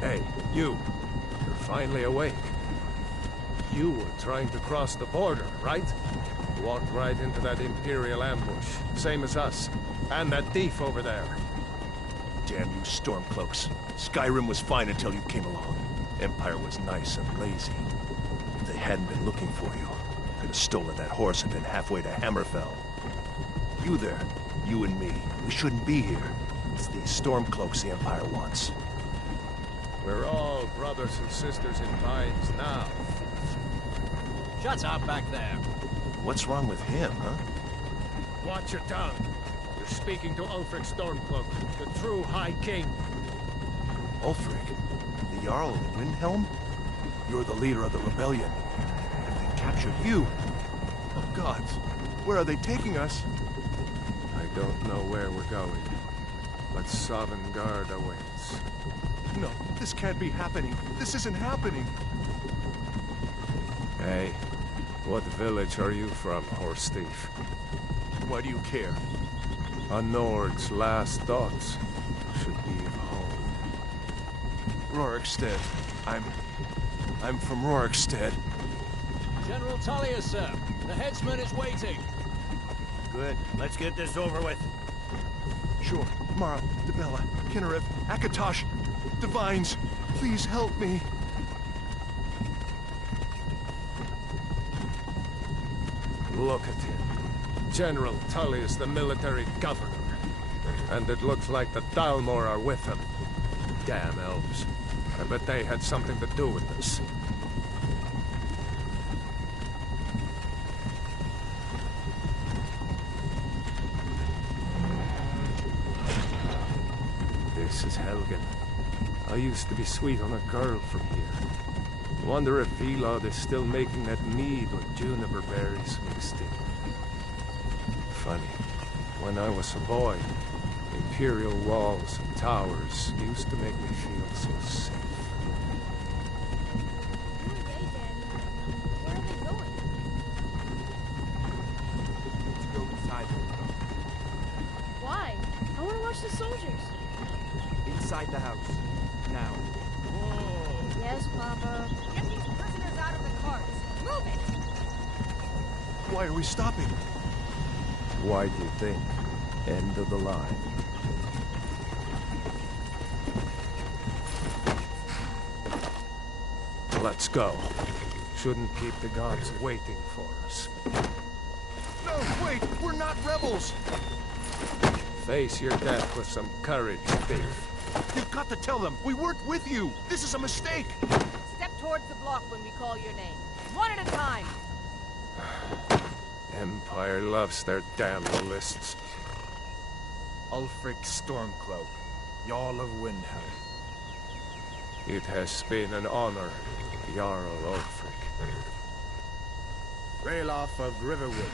Hey, you. You're finally awake. You were trying to cross the border, right? Walked right into that Imperial ambush, same as us. And that thief over there. Damn you Stormcloaks. Skyrim was fine until you came along. Empire was nice and lazy. If they hadn't been looking for you, could have stolen that horse and been halfway to Hammerfell. You there, you and me, we shouldn't be here. It's these Stormcloaks the Empire wants. We're all brothers and sisters in binds now. Shut up back there. What's wrong with him, huh? Watch your tongue. You're speaking to Ulfric Stormcloak, the true High King. Ulfric? The Jarl of Windhelm? You're the leader of the rebellion. If they captured you... Oh gods, where are they taking us? I don't know where we're going, but Sovngarde awaits. No, this can't be happening. This isn't happening. Hey, what village are you from, horse thief? Why do you care? A Nord's last thoughts should be of home. Rorikstead. I'm from Rorikstead. General Tullius, sir. The headsman is waiting. Good. Let's get this over with. Sure. Mara, Debella, Kinnereth, Akatosh, Divines, please help me. Look at him. General Tullius, the military governor. And it looks like the Dalmor are with him. Damn elves. I bet they had something to do with this. This is Helgen. I used to be sweet on a girl from here. Wonder if Elod is still making that mead with juniper berries mixed in. Funny. When I was a boy, Imperial walls and towers used to make me feel so safe. Who are they, Daddy? Where are they going? Let's go inside. Why? I want to watch the soldiers. Inside the house. Now. Whoa! Yes, Papa. Get these prisoners out of the carts. Move it! Why are we stopping? Why do you think? End of the line. Let's go. Shouldn't keep the gods waiting for us. No, wait! We're not rebels! Face your death with some courage, thief. You've got to tell them! We weren't with you! This is a mistake! Step towards the block when we call your name. One at a time. Empire loves their damn lists. Ulfric Stormcloak, Jarl of Windhelm. It has been an honor, Jarl Ulfric. Ralof of Riverwood.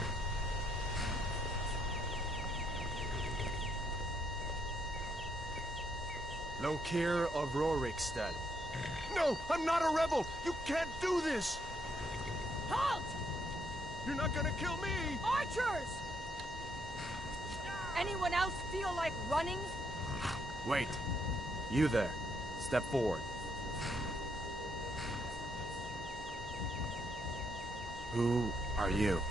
Lokir of Rorikstead. No! I'm not a rebel! You can't do this! Halt! You're not gonna kill me! Archers! Anyone else feel like running? Wait. You there. Step forward. Who are you?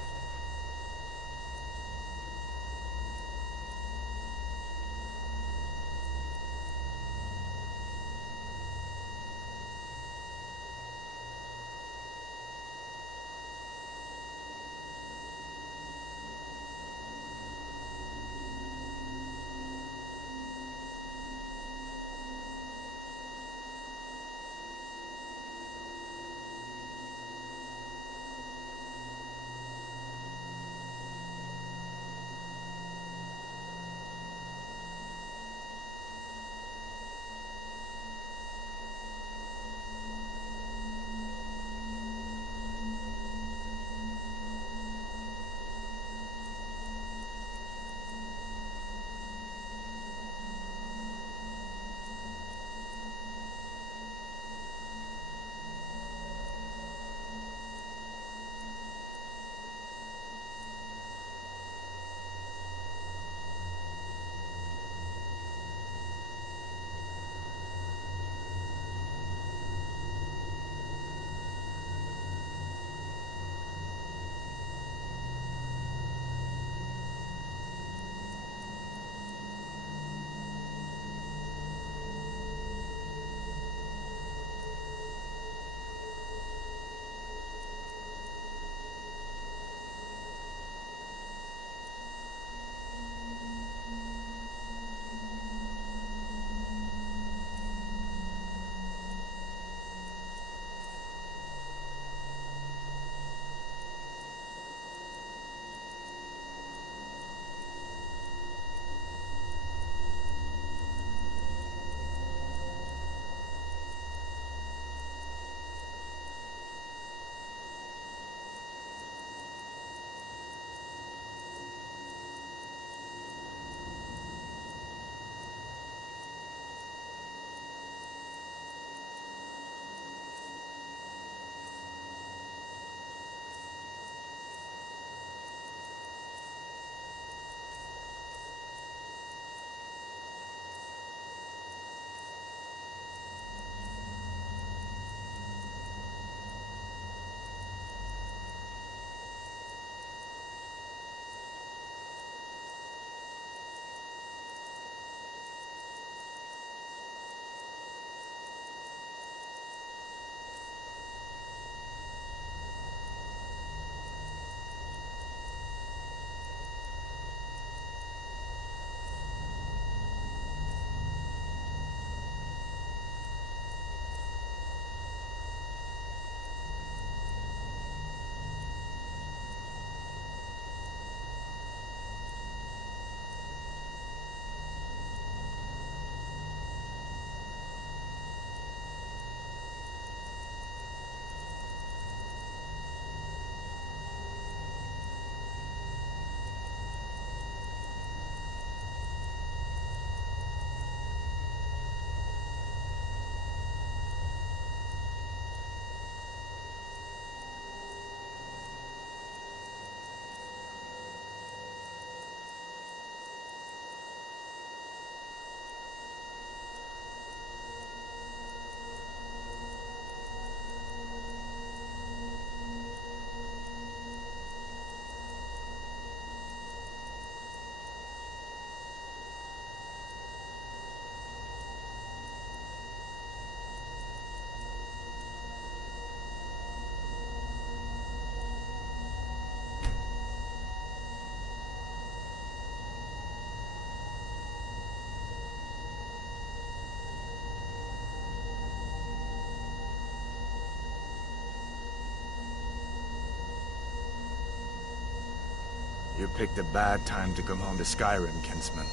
You picked a bad time to come home to Skyrim, kinsman.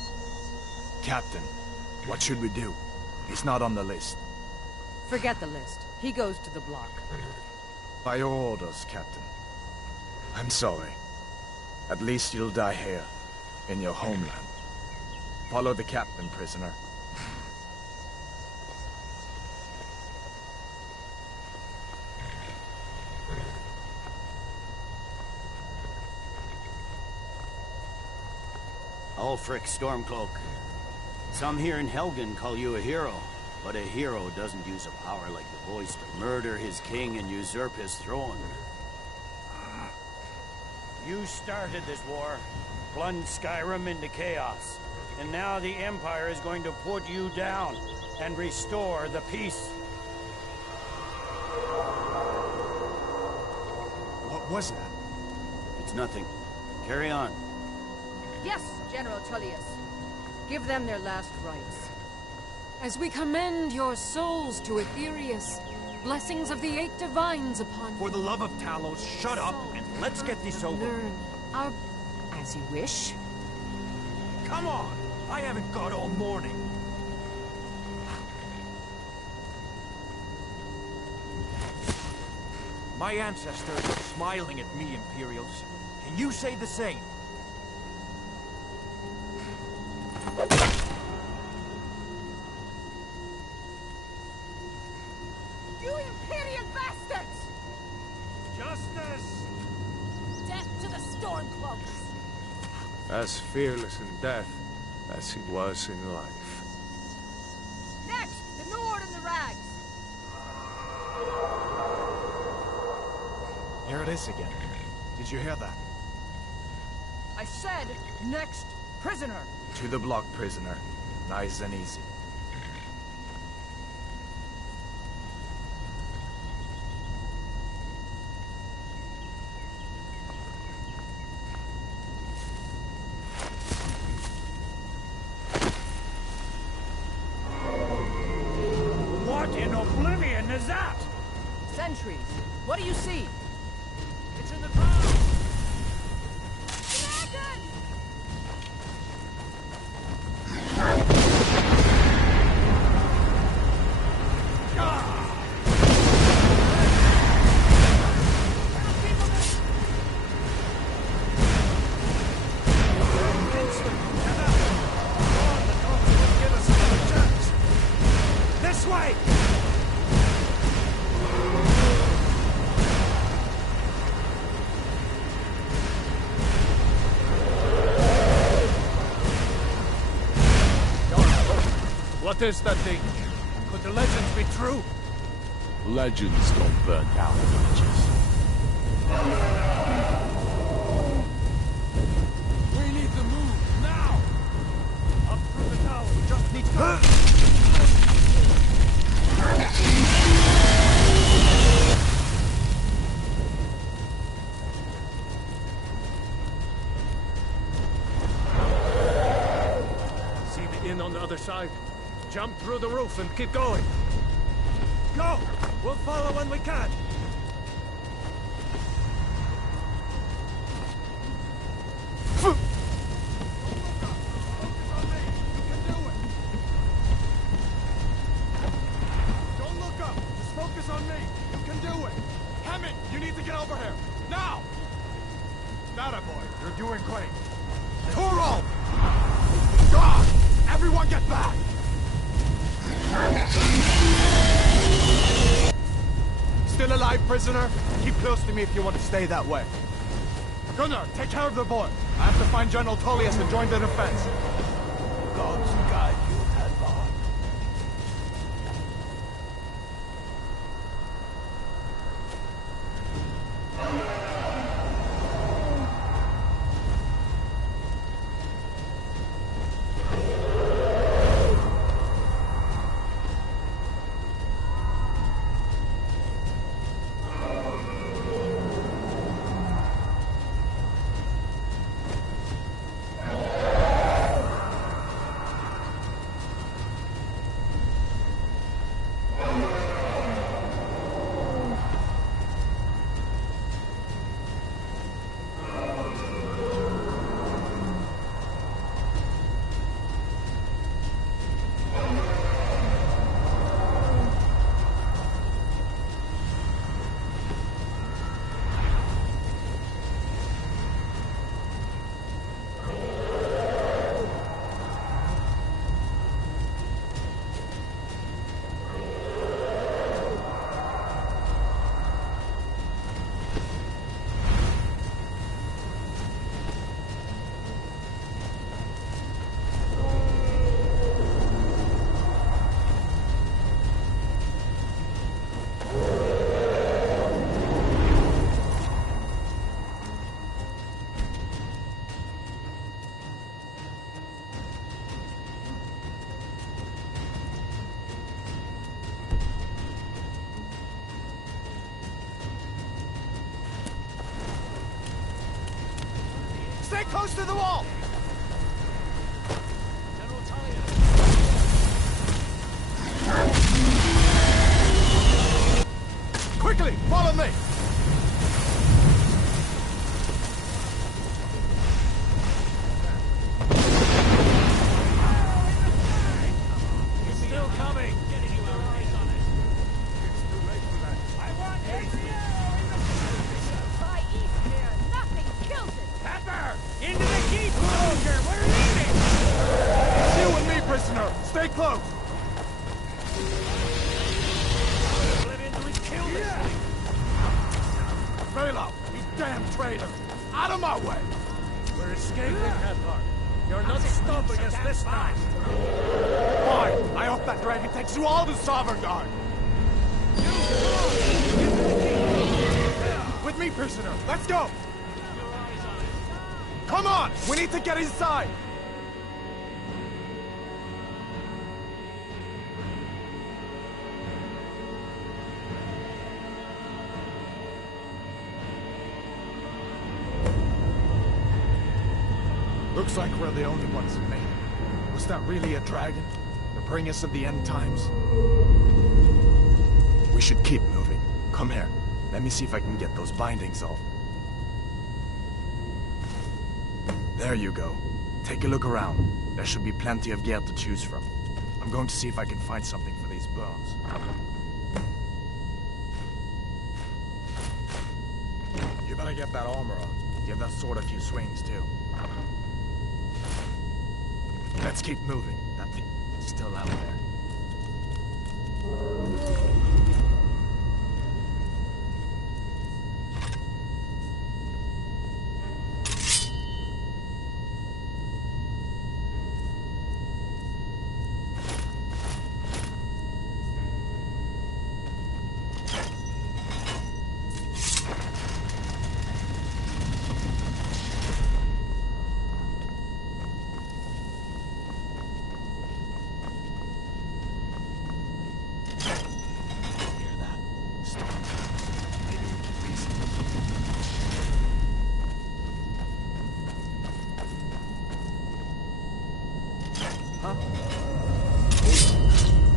Captain, what should we do? He's not on the list. Forget the list. He goes to the block. By your orders, Captain. I'm sorry. At least you'll die here, in your homeland. Follow the captain, prisoner. Ulfric Stormcloak. Some here in Helgen call you a hero, but a hero doesn't use a power like the voice to murder his king and usurp his throne. You started this war, plunged Skyrim into chaos, and now the Empire is going to put you down and restore the peace. What was that? It's nothing. Carry on. Yes, General Tullius. Give them their last rites. As we commend your souls to Aetherius, blessings of the 8 divines upon you. For the love of Talos, shut up and let's get this over. Learn our... as you wish. Come on! I haven't got all morning. My ancestors are smiling at me, Imperials. Can you say the same? You Imperial bastards! Justice! Death to the Stormcloaks! As fearless in death as he was in life. Next, the Nord and the Rags! Here it is again. Did you hear that? I said, next, prisoner! To the block, prisoner. Nice and easy. What in oblivion is that? Sentries, what do you see? It's in the town! Dragon! This way! What is that thing? Could the legends be true? Legends don't burn down villages. We need to move, now! Up through the tower, we just need to... See the inn on the other side? Jump through the roof and keep going. Go! We'll follow when we can! Don't look up! Just focus on me! You can do it! Hammond, you need to get over here! Now! Nada, boy. You're doing great. Toro! God! Everyone get back! Still alive, prisoner? Keep close to me if you want to stay that way. Gunnar, take care of the boy. I have to find General Tullius and join the defense. Gods guide you, Hadvar. Close to the wall! General Tullius. Quickly, follow me! It's still coming. Get it, you eyes on it. By east here, nothing kills it. Pepper! Into the keep, soldier! We're leaving! It's you and me, prisoner! Stay close! Live into it, kill this thing. Velo, you damn traitor! Out of my way! We're escaping, Advar. You're not stopping us this time. Fine! I hope that dragon takes you all to Sovngarde! With me, prisoner! Let's go! Come on! We need to get inside! Looks like we're the only ones who made it. Was that really a dragon? The bringers of the end times? We should keep moving. Come here. Let me see if I can get those bindings off. There you go. Take a look around. There should be plenty of gear to choose from. I'm going to see if I can find something for these burns. You better get that armor on. Give that sword a few swings, too. Let's keep moving. That thing is still out there.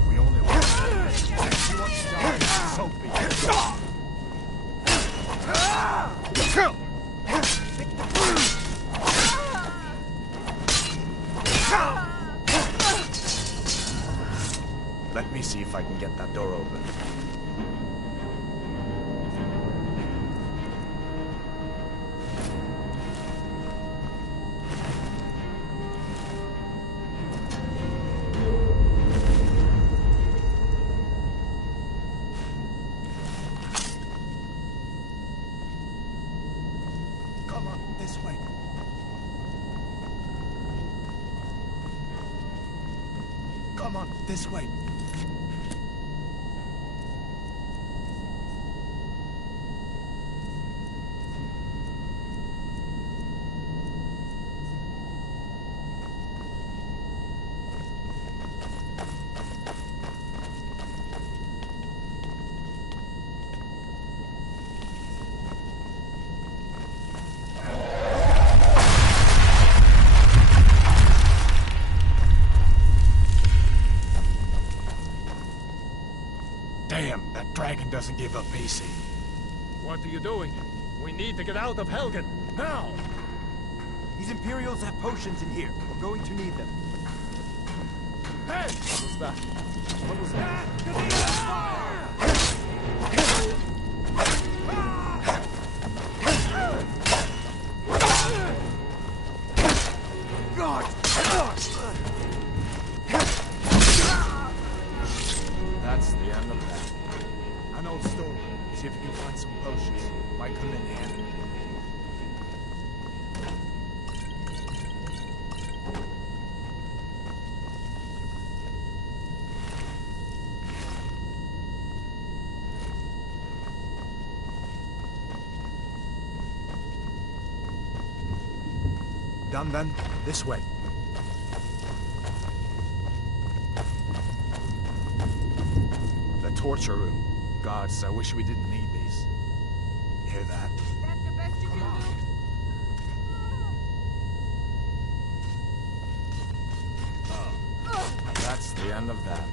We only want if you want to die, so be it. Let me see if I can get that door open. Come on, this way. Come on, this way. Damn, that dragon doesn't give up easy. What are you doing? We need to get out of Helgen, now! These Imperials have potions in here. We're going to need them. Hey! What was that? What was that? God! That's the end of that. An old story. See if you can find some potions. Might come in handy. Done then? This way. The torture room. Gods, I wish we didn't need these. Hear that? That's the best you can do. the end of that.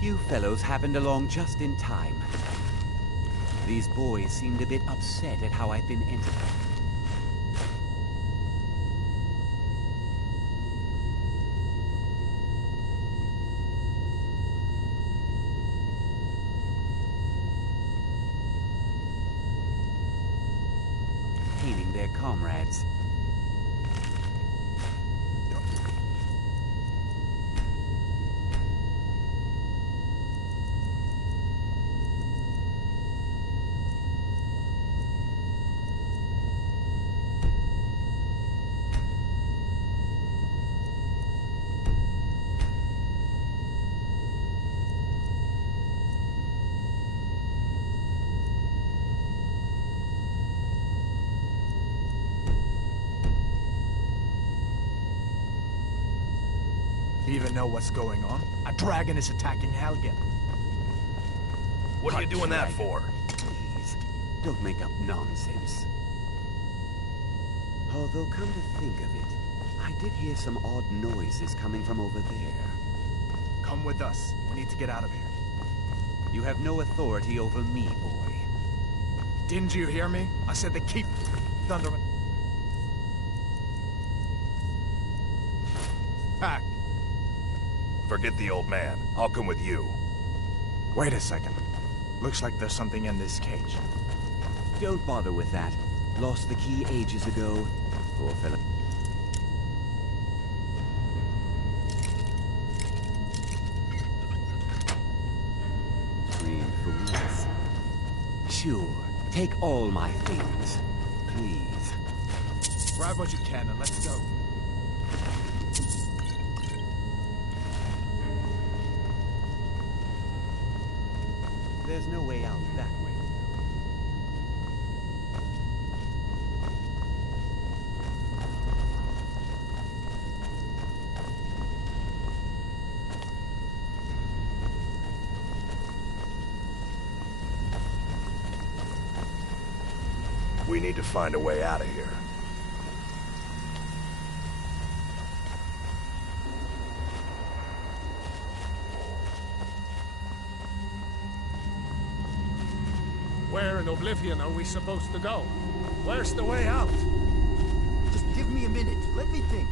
You fellows happened along just in time. These boys seemed a bit upset at how I'd been entered. Painting their comrades. Do you even know what's going on? A dragon is attacking Helgen. What are you doing that for? Please, don't make up nonsense. Although, come to think of it, I did hear some odd noises coming from over there. Come with us. We need to get out of here. You have no authority over me, boy. Didn't you hear me? I said to keep Thunderman. Pack. Forget the old man. I'll come with you. Wait a second. Looks like there's something in this cage. Don't bother with that. Lost the key ages ago. Poor fella. Green fools. Sure. Take all my things. Please. Grab what you can and let's go. There's no way out that way. We need to find a way out of here. Where in Oblivion are we supposed to go? Where's the way out? Just give me a minute. Let me think.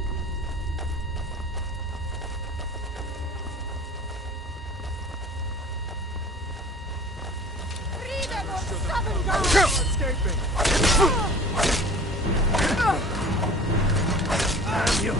Freedom or stubborn God! Escaping! Damn you!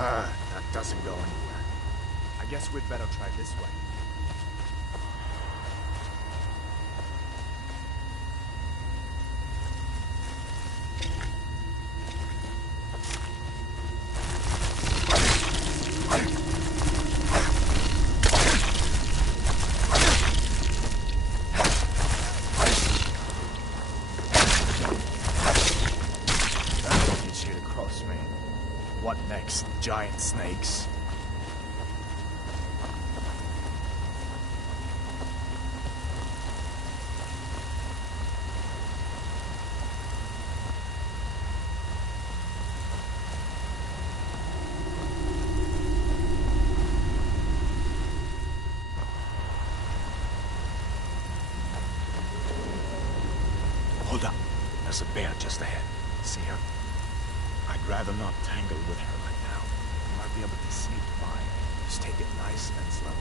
That doesn't go anywhere. I guess we'd better try this way. What next? Giant snakes? Hold up. There's a bear just ahead. See her? I'd rather not tangle with her right now. You might be able to sneak by. Just take it nice and slow.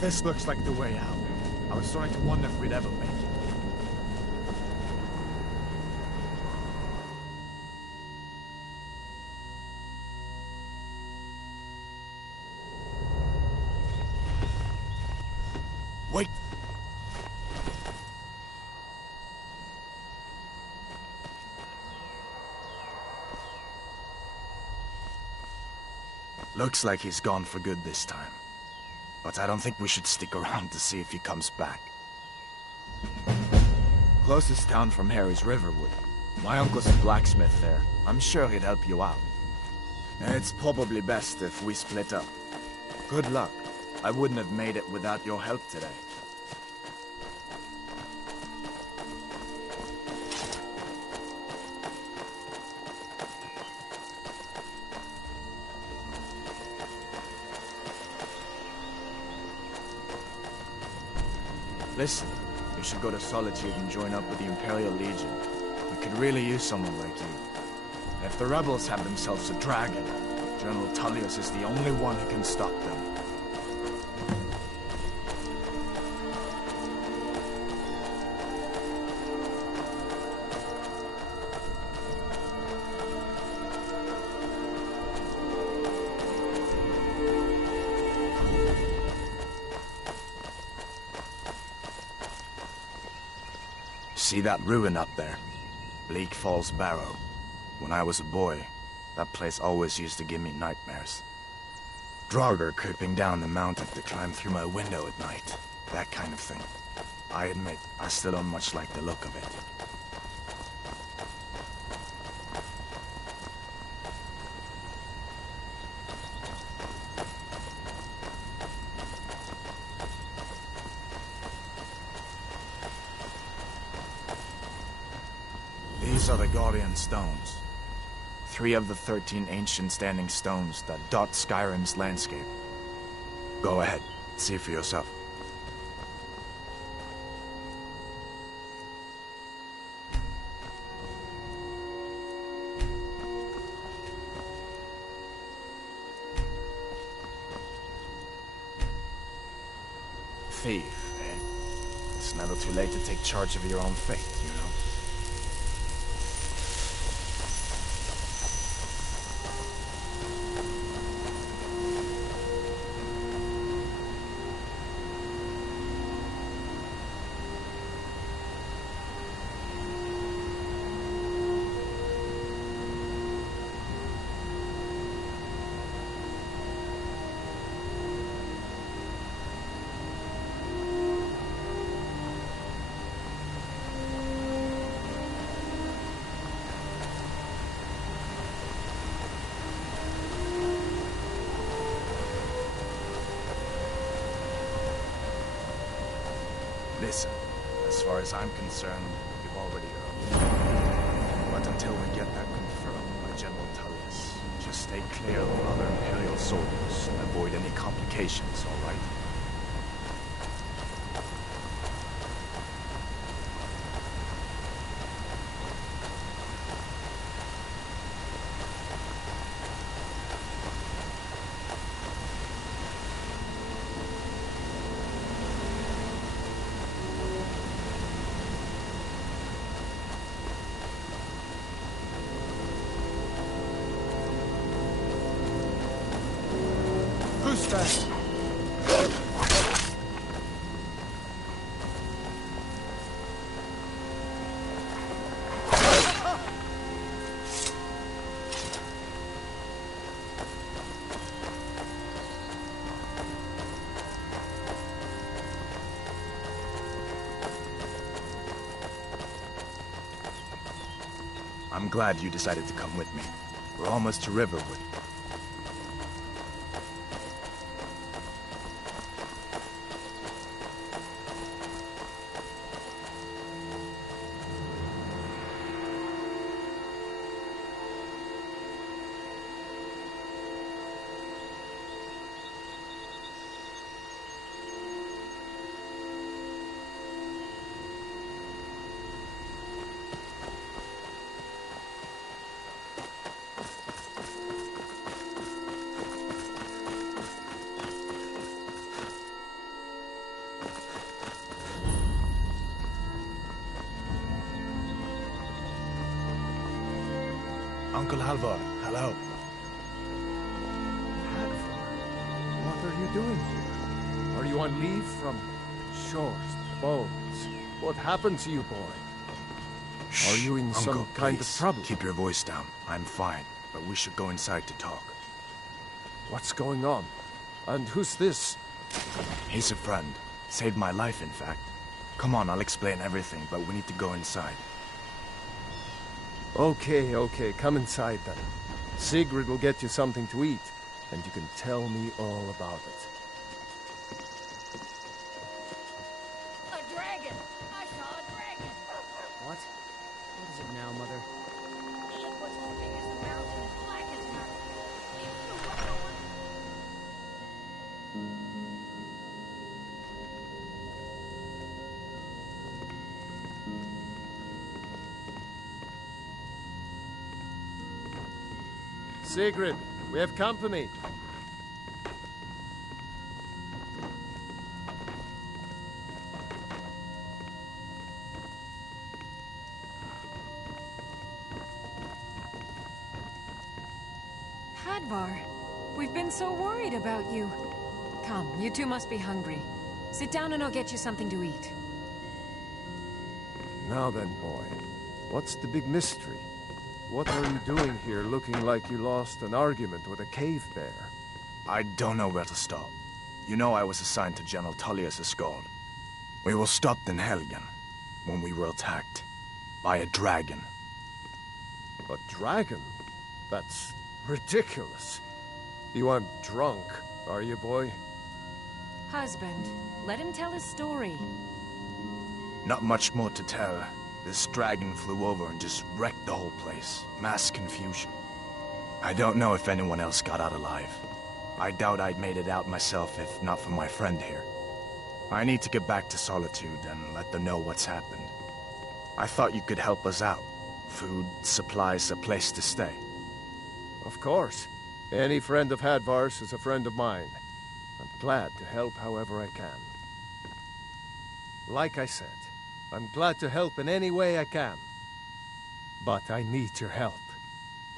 This looks like the way out. I was starting to wonder if we'd ever make it. Wait! Looks like he's gone for good this time. But I don't think we should stick around to see if he comes back. Closest town from here is Riverwood. My uncle's a blacksmith there. I'm sure he'd help you out. It's probably best if we split up. Good luck. I wouldn't have made it without your help today. Listen, you should go to Solitude and join up with the Imperial Legion. We could really use someone like you. If the rebels have themselves a dragon, General Tullius is the only one who can stop them. See that ruin up there? Bleak Falls Barrow. When I was a boy, that place always used to give me nightmares. Draugr creeping down the mountain to climb through my window at night. That kind of thing. I admit, I still don't much like the look of it. These are the Guardian Stones. 3 of the 13 ancient standing stones that dot Skyrim's landscape. Go ahead, see for yourself. Thief, eh? It's never too late to take charge of your own fate, you know? Listen, as far as I'm concerned, you've already earned. But until we get that confirmed by General Tullius, just stay clear of other Imperial soldiers and avoid any complications, all right? Who's that? I'm glad you decided to come with me. We're almost to Riverwood. Uncle Halvar, hello. What are you doing here? Are you on leave from shores, boats? What happened to you, boy? Are you in Uncle, some kind of please, trouble? keep your voice down. I'm fine, but we should go inside to talk. What's going on? And who's this? He's a friend. Saved my life, in fact. Come on, I'll explain everything, but we need to go inside. Okay, come inside then. Sigrid will get you something to eat, and you can tell me all about it. A dragon! I saw a dragon! What? What is it now, Mother? It was as big as a mountain and black as night. It flew right over. Sigrid, we have company. Hadvar, we've been so worried about you. Come, you two must be hungry. Sit down and I'll get you something to eat. Now then, boy, what's the big mystery? What are you doing here looking like you lost an argument with a cave bear? I don't know where to start. You know I was assigned to General Tullius' guard. We were stopped in Helgen when we were attacked by a dragon. A dragon? That's ridiculous. You aren't drunk, are you, boy? Husband, let him tell his story. Not much more to tell. This dragon flew over and just wrecked the whole place. Mass confusion. I don't know if anyone else got out alive. I doubt I'd made it out myself if not for my friend here. I need to get back to Solitude and let them know what's happened. I thought you could help us out. Food, supplies, a place to stay. Of course. Any friend of Hadvar's is a friend of mine. I'm glad to help however I can. Like I said, I'm glad to help in any way I can. But I need your help.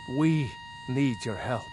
We need your help.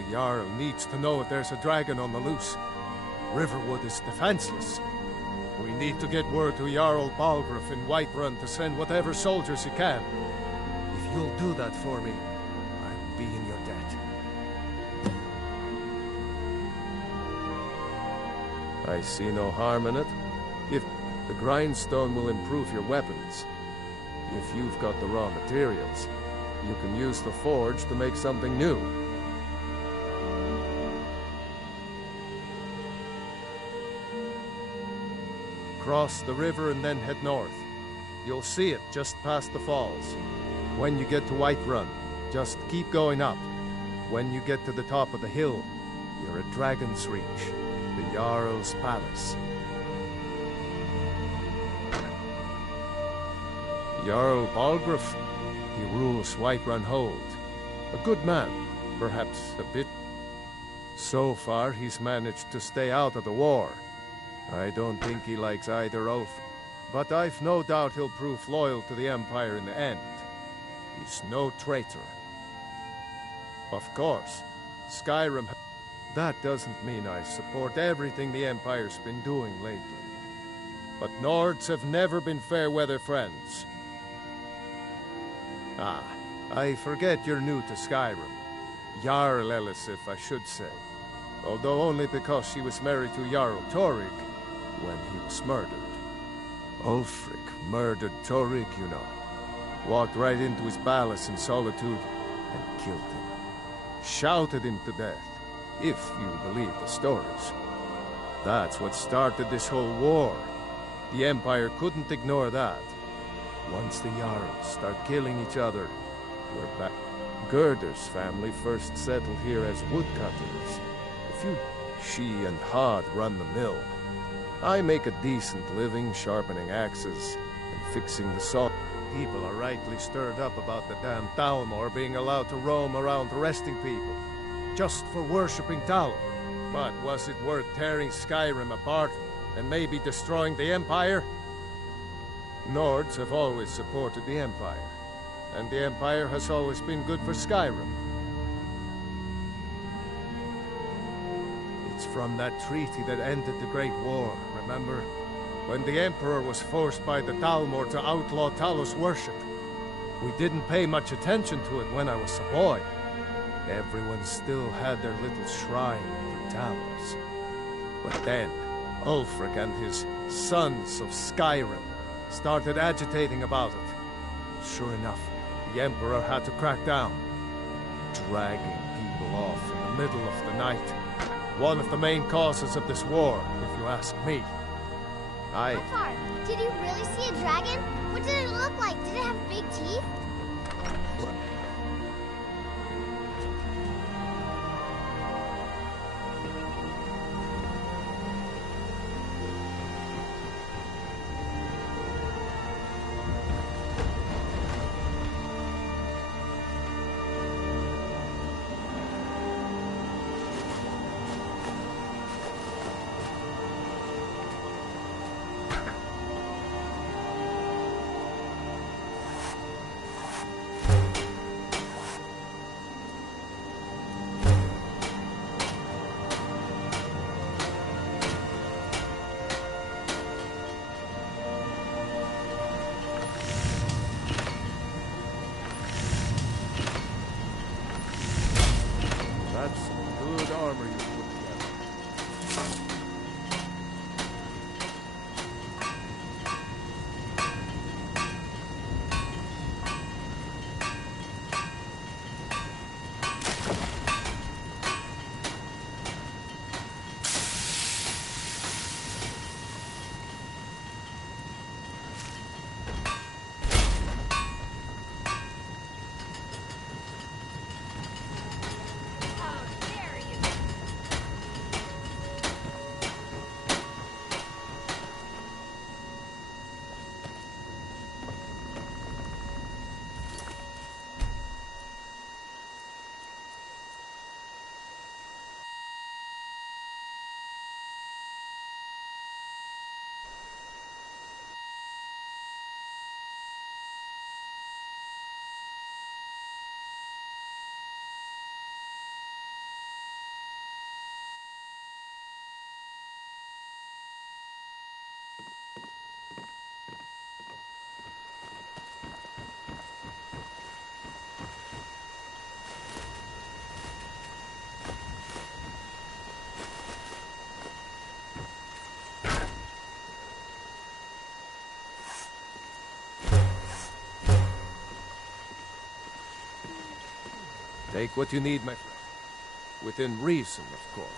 The Jarl needs to know if there's a dragon on the loose. Riverwood is defenseless. We need to get word to Jarl Balgruuf in Whiterun to send whatever soldiers he can. If you'll do that for me, I'll be in your debt. I see no harm in it. If the grindstone will improve your weapons, if you've got the raw materials, you can use the forge to make something new. Cross the river and then head north. You'll see it just past the falls. When you get to Whiterun, just keep going up. When you get to the top of the hill, you're at Dragon's Reach, the Jarl's palace. Jarl Balgruuf, he rules Whiterun Hold. A good man, perhaps a bit. So far, he's managed to stay out of the war. I don't think he likes either Ulf, but I've no doubt he'll prove loyal to the Empire in the end. He's no traitor. Of course, Skyrim... That doesn't mean I support everything the Empire's been doing lately. But Nords have never been fair-weather friends. Ah, I forget you're new to Skyrim. Jarl Elisif, I should say. Although only because she was married to Jarl Torig when he was murdered. Ulfric murdered Torig, you know. Walked right into his palace in Solitude and killed him. Shouted him to death, if you believe the stories. That's what started this whole war. The Empire couldn't ignore that. Once the Jarls start killing each other, we're back. Gerder's family first settled here as woodcutters. She and Hod run the mill. I make a decent living sharpening axes and fixing the saw. People are rightly stirred up about the damn Thalmor being allowed to roam around arresting people, just for worshipping Talon. But was it worth tearing Skyrim apart and maybe destroying the Empire? Nords have always supported the Empire, and the Empire has always been good for Skyrim. It's from that treaty that ended the Great War, remember? When the Emperor was forced by the Thalmor to outlaw Talos worship. We didn't pay much attention to it when I was a boy. Everyone still had their little shrine to Talos. But then, Ulfric and his Sons of Skyrim started agitating about it. Sure enough, the Emperor had to crack down, dragging people off in the middle of the night. One of the main causes of this war, if you ask me. Alfar, did you really see a dragon? What did it look like? Did it have big teeth? Take what you need, my friend. Within reason, of course.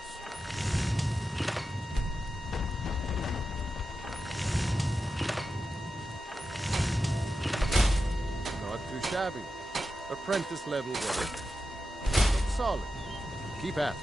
Not too shabby. Apprentice level work. But solid. Keep at it.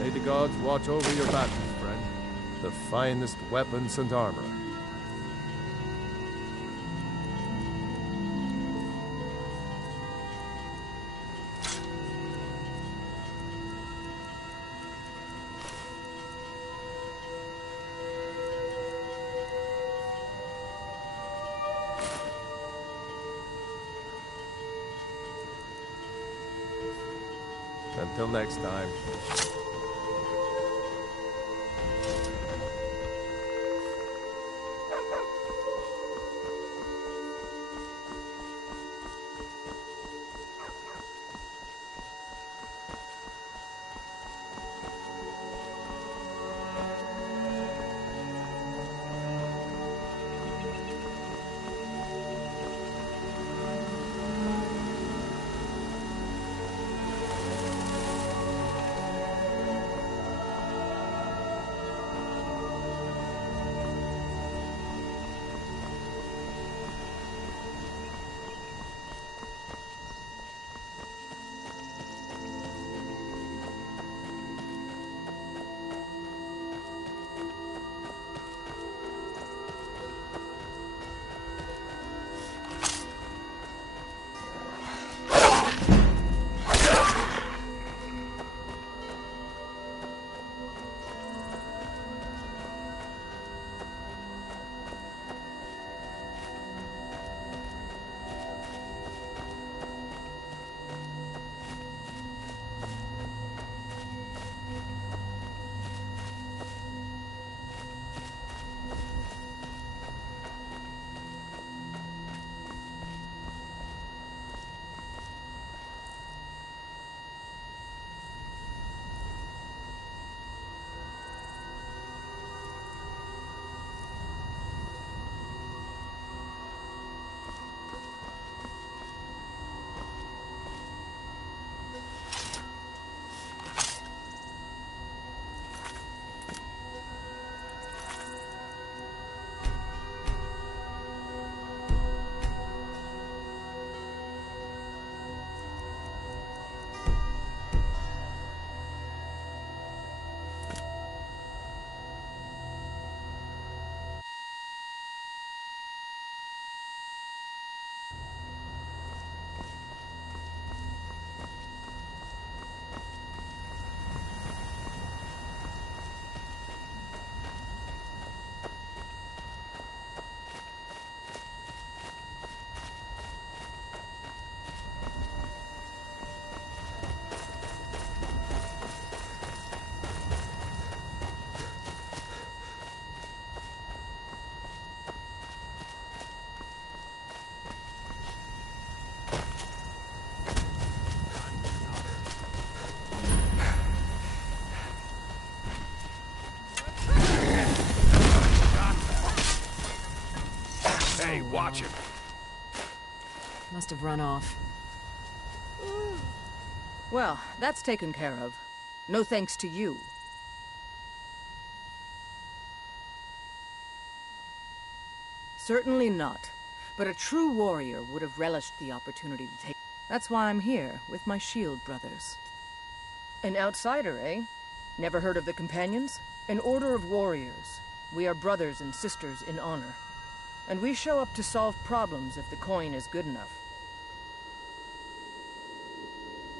May the gods watch over your battles, friend. The finest weapons and armor. Until next time. Hey, watch him. Must have run off. Well, that's taken care of. No thanks to you. Certainly not. But a true warrior would have relished the opportunity to take... That's why I'm here, with my shield brothers. An outsider, eh? Never heard of the Companions? An order of warriors. We are brothers and sisters in honor. And we show up to solve problems if the coin is good enough.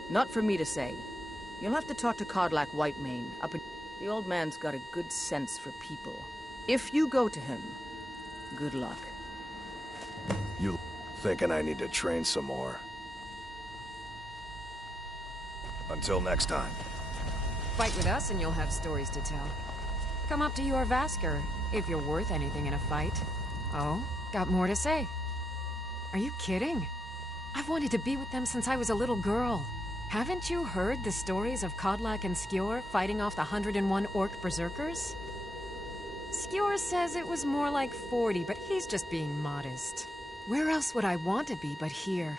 Not for me to say. You'll have to talk to Codlac Whitemane up in... The old man's got a good sense for people. If you go to him, good luck. You thinking I need to train some more? Until next time. Fight with us and you'll have stories to tell. Come up to your Vasker, if you're worth anything in a fight. Oh, got more to say. Are you kidding? I've wanted to be with them since I was a little girl. Haven't you heard the stories of Codlac and Skjor fighting off the 101 orc berserkers? Skjor says it was more like 40, but he's just being modest. Where else would I want to be but here?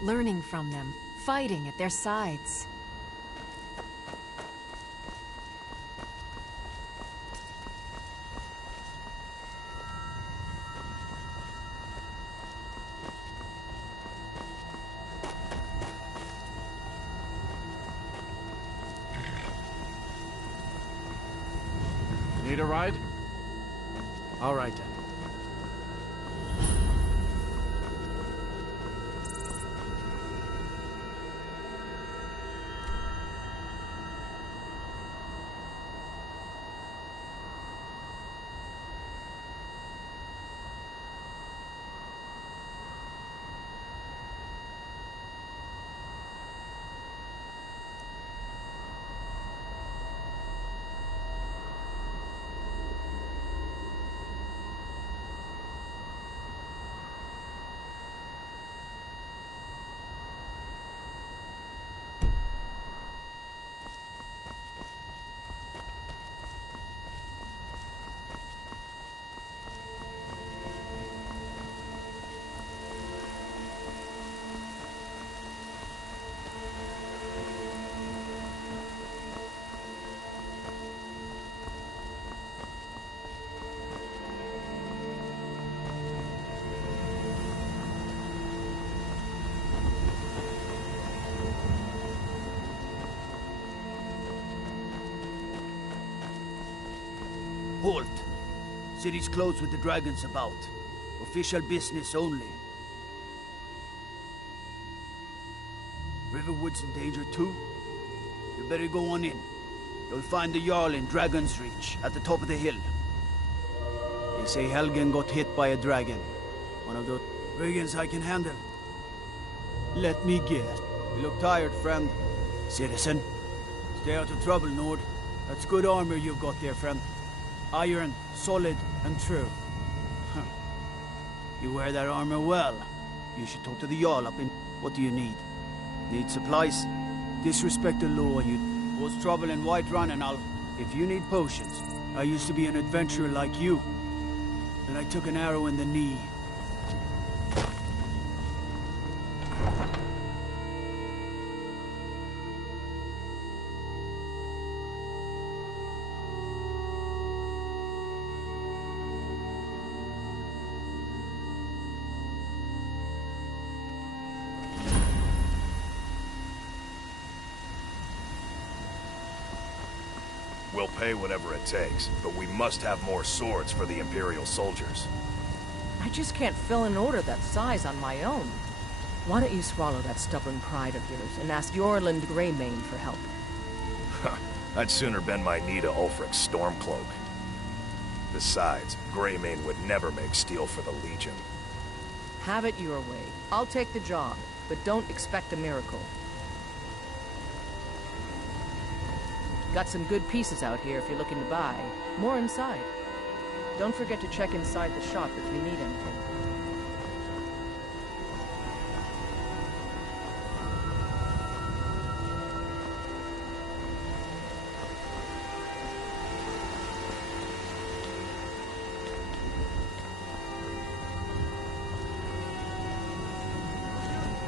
Learning from them, fighting at their sides. Need a ride? All right then. Halt. City's closed with the dragons about. Official business only. Riverwood's in danger too? You better go on in. You'll find the Jarl in Dragon's Reach, at the top of the hill. They say Helgen got hit by a dragon. One of those brigands I can handle. Let me guess. You look tired, friend. Citizen. Stay out of trouble, Nord. That's good armor you've got there, friend. Iron, solid, and true. Huh. You wear that armor well. You should talk to the Jarl up in... What do you need? Need supplies? Disrespect the law and you cause trouble in Whiterun and I'll... If you need potions, I used to be an adventurer like you. Then I took an arrow in the knee. We'll pay whatever it takes, but we must have more swords for the Imperial soldiers. I just can't fill an order that size on my own. Why don't you swallow that stubborn pride of yours and ask Yorland Greymane for help? I'd sooner bend my knee to Ulfric's Stormcloak. Besides, Greymane would never make steel for the Legion. Have it your way. I'll take the job, but don't expect a miracle. Got some good pieces out here if you're looking to buy. More inside. Don't forget to check inside the shop if you need anything.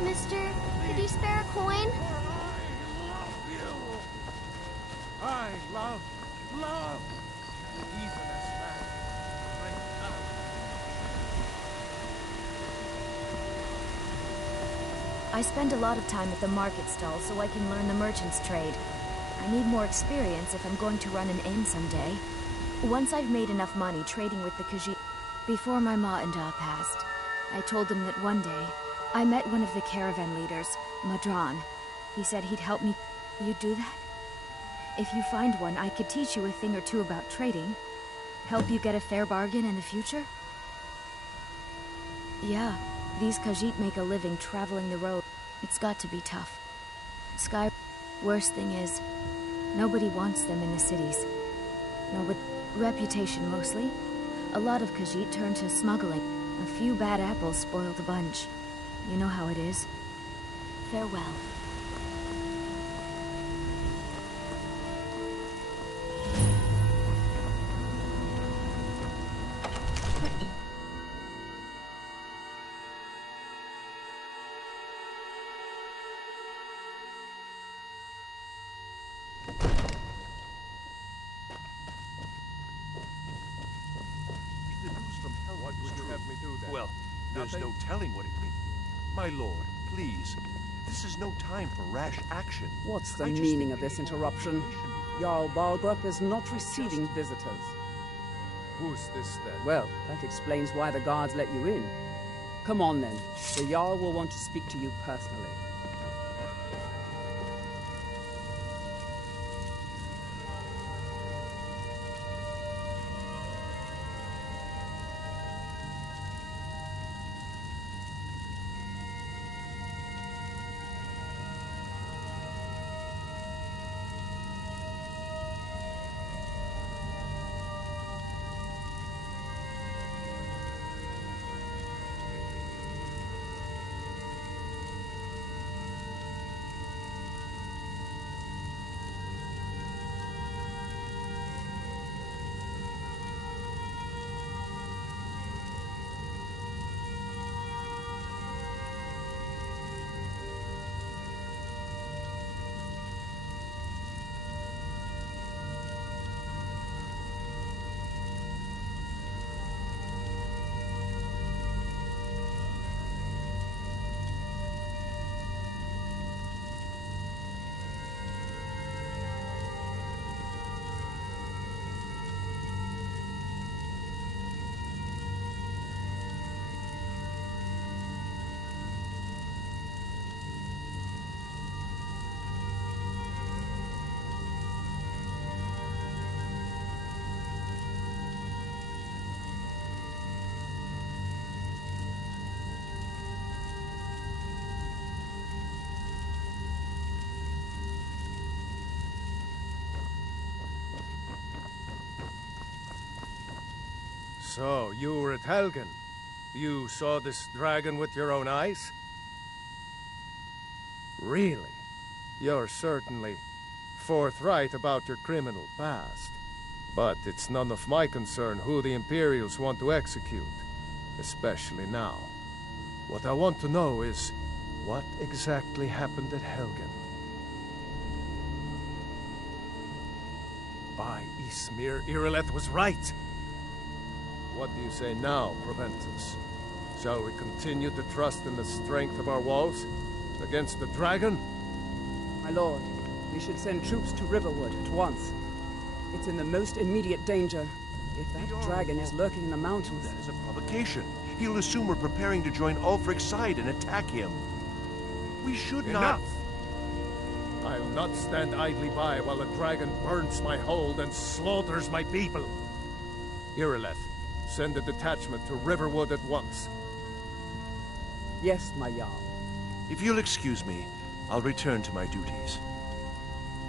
Mister, could you spare a coin? I love even as man. I spend a lot of time at the market stall so I can learn the merchant's trade. I need more experience if I'm going to run an inn someday. Once I've made enough money trading with the Khajiit... Before my ma and Da passed, I told them that one day, I met one of the caravan leaders, Madran. He said he'd help me. You'd do that? If you find one, I could teach you a thing or two about trading. Help you get a fair bargain in the future? Yeah, these Khajiit make a living traveling the road. It's got to be tough. Skyrim. Worst thing is, nobody wants them in the cities. No, but reputation mostly. A lot of Khajiit turn to smuggling. A few bad apples spoil the bunch. You know how it is. Farewell. What would you have me do then? Well, there's no telling what it means. My lord, please. This is no time for rash action. What's the meaning of this interruption? Jarl Balgrup is not receiving visitors. Who's this then? Well, that explains why the guards let you in. Come on then. The Jarl will want to speak to you personally. So, you were at Helgen. You saw this dragon with your own eyes? Really? You're certainly forthright about your criminal past. But it's none of my concern who the Imperials want to execute, especially now. What I want to know is, what exactly happened at Helgen? By Ysmir, Irileth was right! What do you say now, Proventus? Shall we continue to trust in the strength of our walls against the dragon? My lord, we should send troops to Riverwood at once. It's in the most immediate danger. If that dragon is lurking in the mountains... That is a provocation. He'll assume we're preparing to join Ulfric's side and attack him. We should not... Enough! I'll not stand idly by while a dragon burns my hold and slaughters my people. Irileth, send a detachment to Riverwood at once. Yes, my Jarl. If you'll excuse me, I'll return to my duties.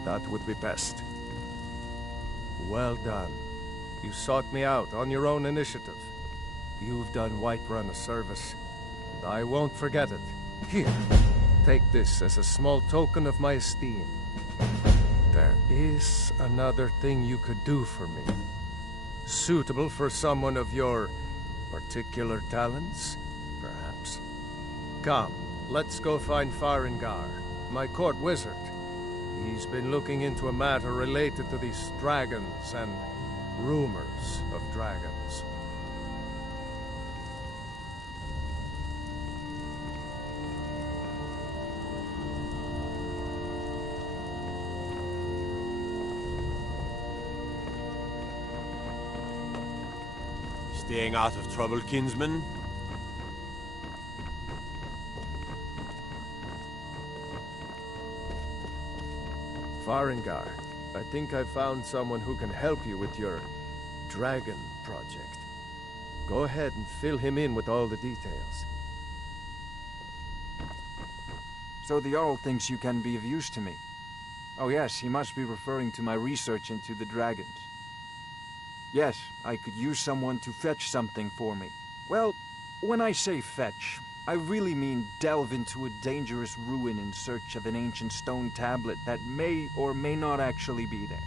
That would be best. Well done. You sought me out on your own initiative. You've done Whiterun a service, and I won't forget it. Here, take this as a small token of my esteem. There is another thing you could do for me. Suitable for someone of your particular talents, perhaps. Come, let's go find Farengar, my court wizard. He's been looking into a matter related to these dragons and rumors of dragons. Staying out of trouble, kinsman? Farengar, I think I found someone who can help you with your dragon project. Go ahead and fill him in with all the details. So the Jarl thinks you can be of use to me. Oh yes, he must be referring to my research into the dragons. Yes, I could use someone to fetch something for me. Well, when I say fetch, I really mean delve into a dangerous ruin in search of an ancient stone tablet that may or may not actually be there.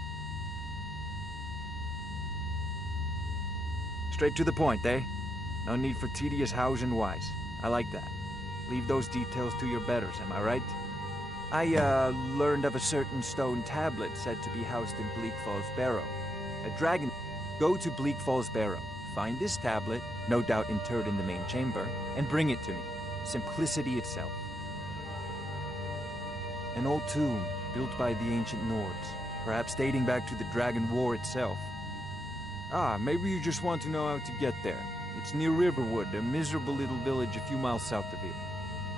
Straight to the point, eh? No need for tedious hows and whys. I like that. Leave those details to your betters, am I right? I, learned of a certain stone tablet said to be housed in Bleak Falls Barrow. A dragon... Go to Bleak Falls Barrow, find this tablet, no doubt interred in the main chamber, and bring it to me. Simplicity itself. An old tomb, built by the ancient Nords, perhaps dating back to the Dragon War itself. Ah, maybe you just want to know how to get there. It's near Riverwood, a miserable little village a few miles south of here.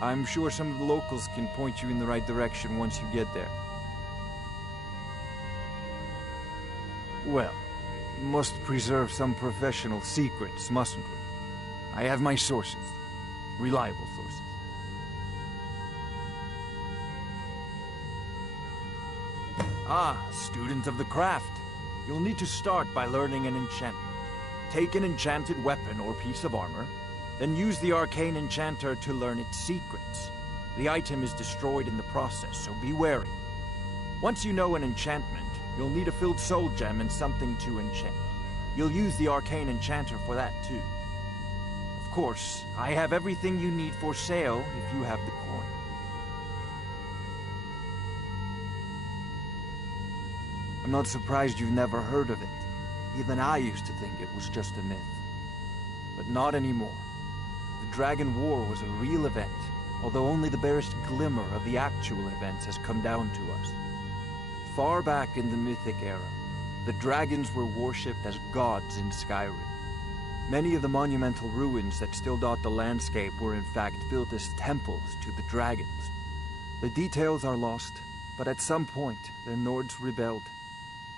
I'm sure some of the locals can point you in the right direction once you get there. Well, we must preserve some professional secrets, mustn't we? I have my sources. Reliable sources. Ah, student of the craft. You'll need to start by learning an enchantment. Take an enchanted weapon or piece of armor, then use the arcane enchanter to learn its secrets. The item is destroyed in the process, so be wary. Once you know an enchantment, you'll need a filled soul gem and something to enchant. You'll use the arcane enchanter for that too. Of course, I have everything you need for sale if you have the coin. I'm not surprised you've never heard of it. Even I used to think it was just a myth. But not anymore. The Dragon War was a real event, although only the barest glimmer of the actual events has come down to us. Far back in the Mythic era, the dragons were worshipped as gods in Skyrim. Many of the monumental ruins that still dot the landscape were in fact built as temples to the dragons. The details are lost, but at some point, the Nords rebelled.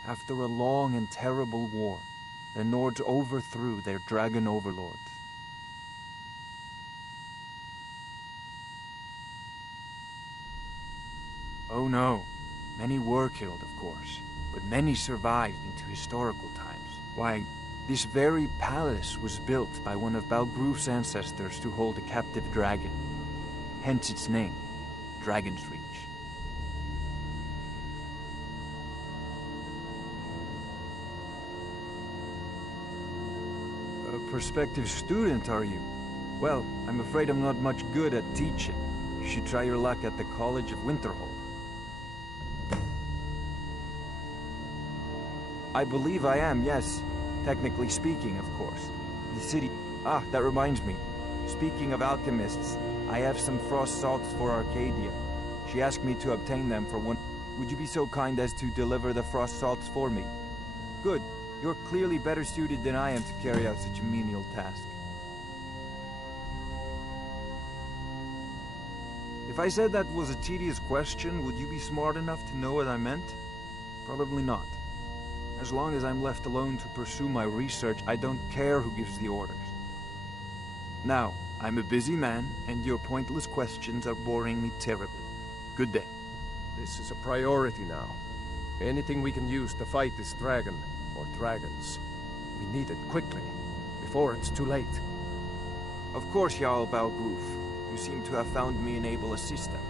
After a long and terrible war, the Nords overthrew their dragon overlords. Oh no, many were killed, of course, but many survived into historical times. Why, this very palace was built by one of Balgruf's ancestors to hold a captive dragon. Hence its name, Dragon's Reach. A prospective student, are you? Well, I'm afraid I'm not much good at teaching. You should try your luck at the College of Winterhold. I believe I am, yes. Technically speaking, of course. The city... Ah, that reminds me. Speaking of alchemists, I have some frost salts for Arcadia. She asked me to obtain them for one... Would you be so kind as to deliver the frost salts for me? Good. You're clearly better suited than I am to carry out such a menial task. If I said that was a tedious question, would you be smart enough to know what I meant? Probably not. As long as I'm left alone to pursue my research, I don't care who gives the orders. Now, I'm a busy man, and your pointless questions are boring me terribly. Good day. This is a priority now. Anything we can use to fight this dragon, or dragons. We need it quickly, before it's too late. Of course, Jarl Balgruf. You seem to have found me an able assistant.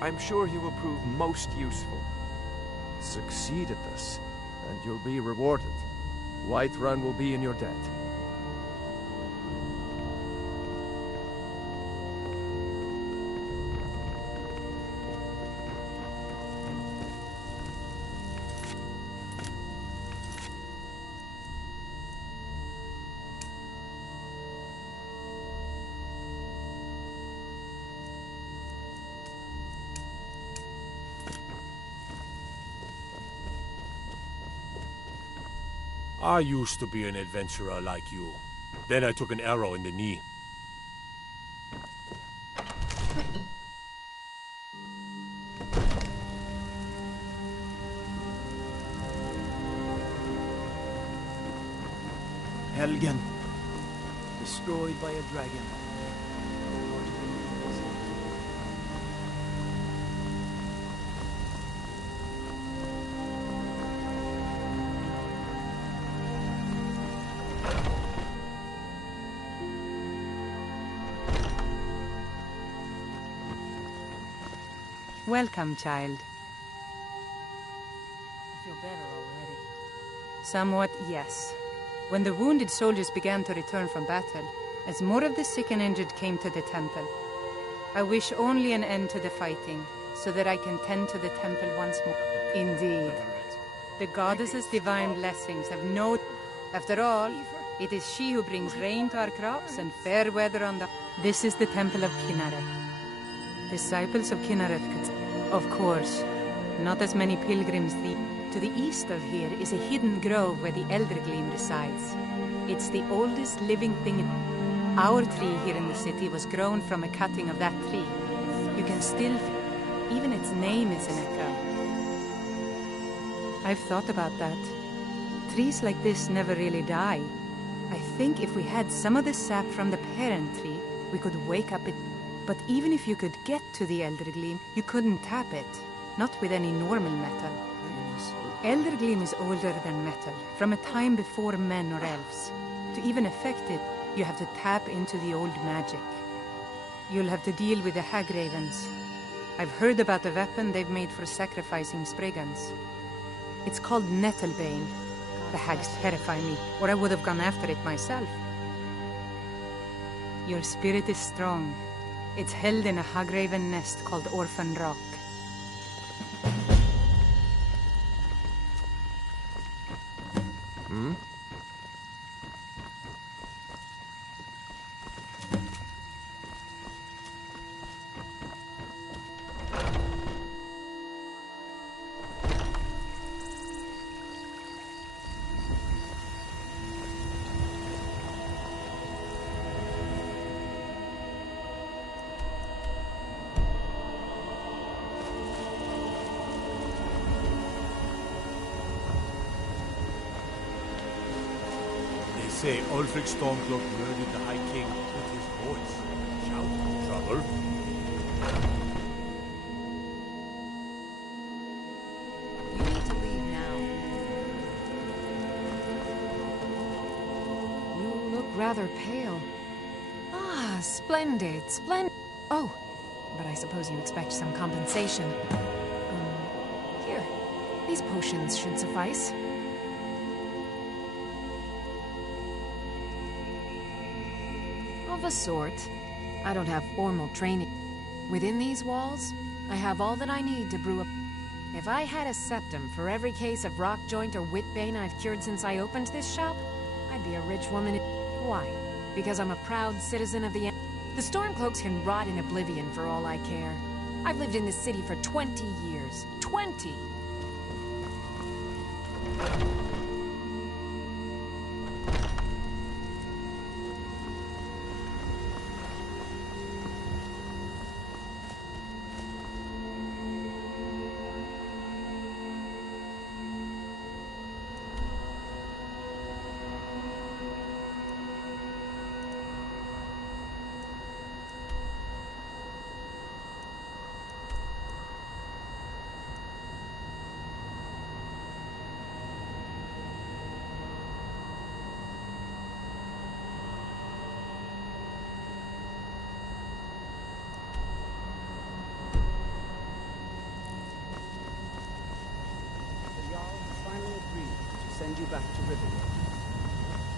I'm sure he will prove most useful. Succeed at this, and you'll be rewarded. Whiterun will be in your debt. I used to be an adventurer like you. Then I took an arrow in the knee. Helgen. Destroyed by a dragon. Welcome, child. I feel better already. Somewhat, yes. When the wounded soldiers began to return from battle, as more of the sick and injured came to the temple, I wish only an end to the fighting, so that I can tend to the temple once more. Indeed. The goddess's divine blessings have no... After all, it is she who brings rain to our crops and fair weather on the... This is the temple of Kinnareth. Disciples of Kinnareth could... Of course, not as many pilgrims the... To the east of here is a hidden grove where the Eldergleam resides. It's the oldest living thing in... Our tree here in the city was grown from a cutting of that tree. You can still... Even its name is an echo. I've thought about that. Trees like this never really die. I think if we had some of the sap from the parent tree, we could wake up it. But even if you could get to the Eldergleam, you couldn't tap it. Not with any normal metal. Eldergleam is older than metal, from a time before men or elves. To even affect it, you have to tap into the old magic. You'll have to deal with the hag ravens. I've heard about the weapon they've made for sacrificing Spriggans. It's called Nettlebane. The hags terrify me, or I would have gone after it myself. Your spirit is strong. It's held in a hagraven nest called Orphan Rock. Hmm? Say Ulfric Stormcloak murdered the High King with his voice. Shout, trouble. You need to leave now. You look rather pale. Ah, splendid, splendid. Oh, but I suppose you expect some compensation. Here, these potions should suffice. Of a sort. I don't have formal training. Within these walls, I have all that I need to brew a... If I had a septum for every case of rock joint or whitbane I've cured since I opened this shop, I'd be a rich woman. Why? Because I'm a proud citizen of the... The Stormcloaks can rot in oblivion for all I care. I've lived in this city for 20 years. 20! Send you back to Riverwood.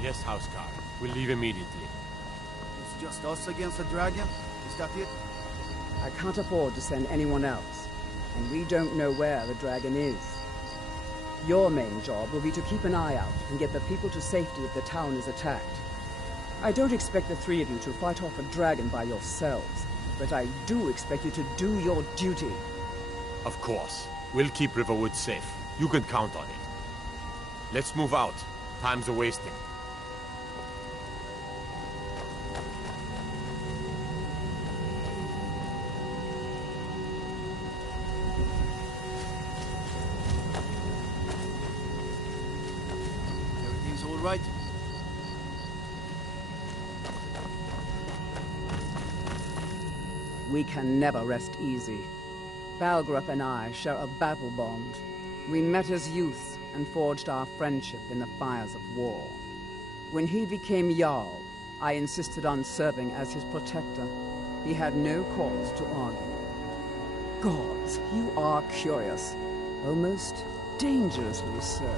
Yes, Housecar. We'll leave immediately. It's just us against the dragon? Is that it? I can't afford to send anyone else, and we don't know where the dragon is. Your main job will be to keep an eye out and get the people to safety if the town is attacked. I don't expect the three of you to fight off a dragon by yourselves, but I do expect you to do your duty. Of course. We'll keep Riverwood safe. You can count on it. Let's move out. Time's a-wasting. Everything's all right? We can never rest easy. Balgrup and I share a battle bond. We met as youths and forged our friendship in the fires of war. When he became Jarl, I insisted on serving as his protector. He had no cause to argue. Gods, you are curious. Almost dangerously so.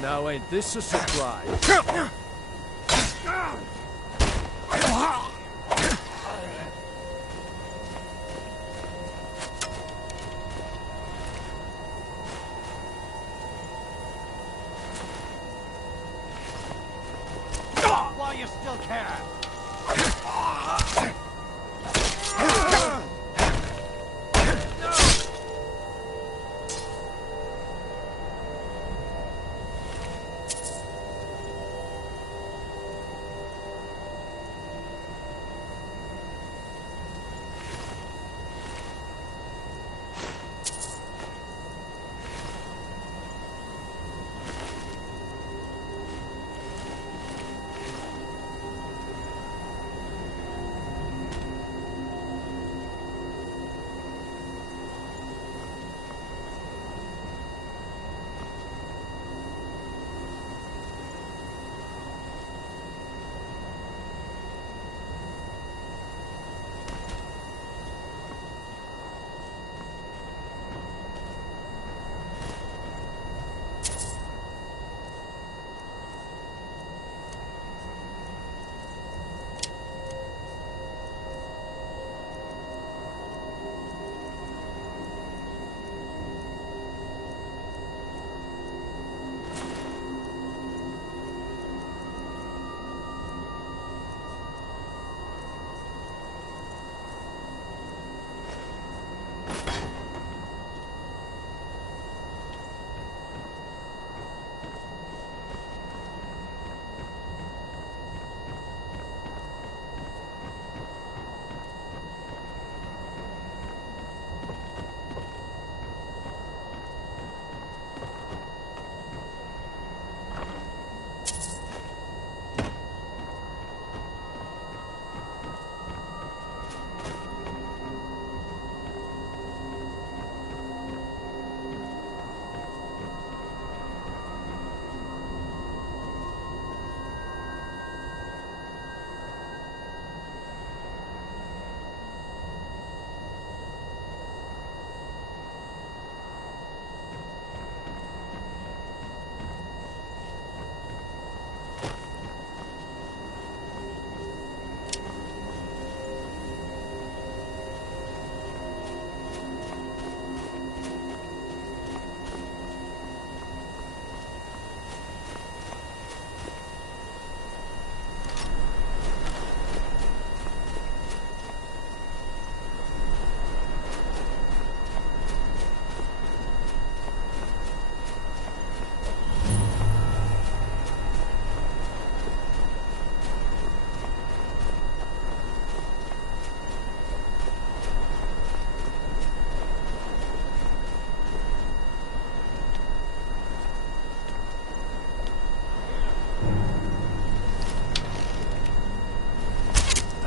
Now ain't this a surprise? While you still can.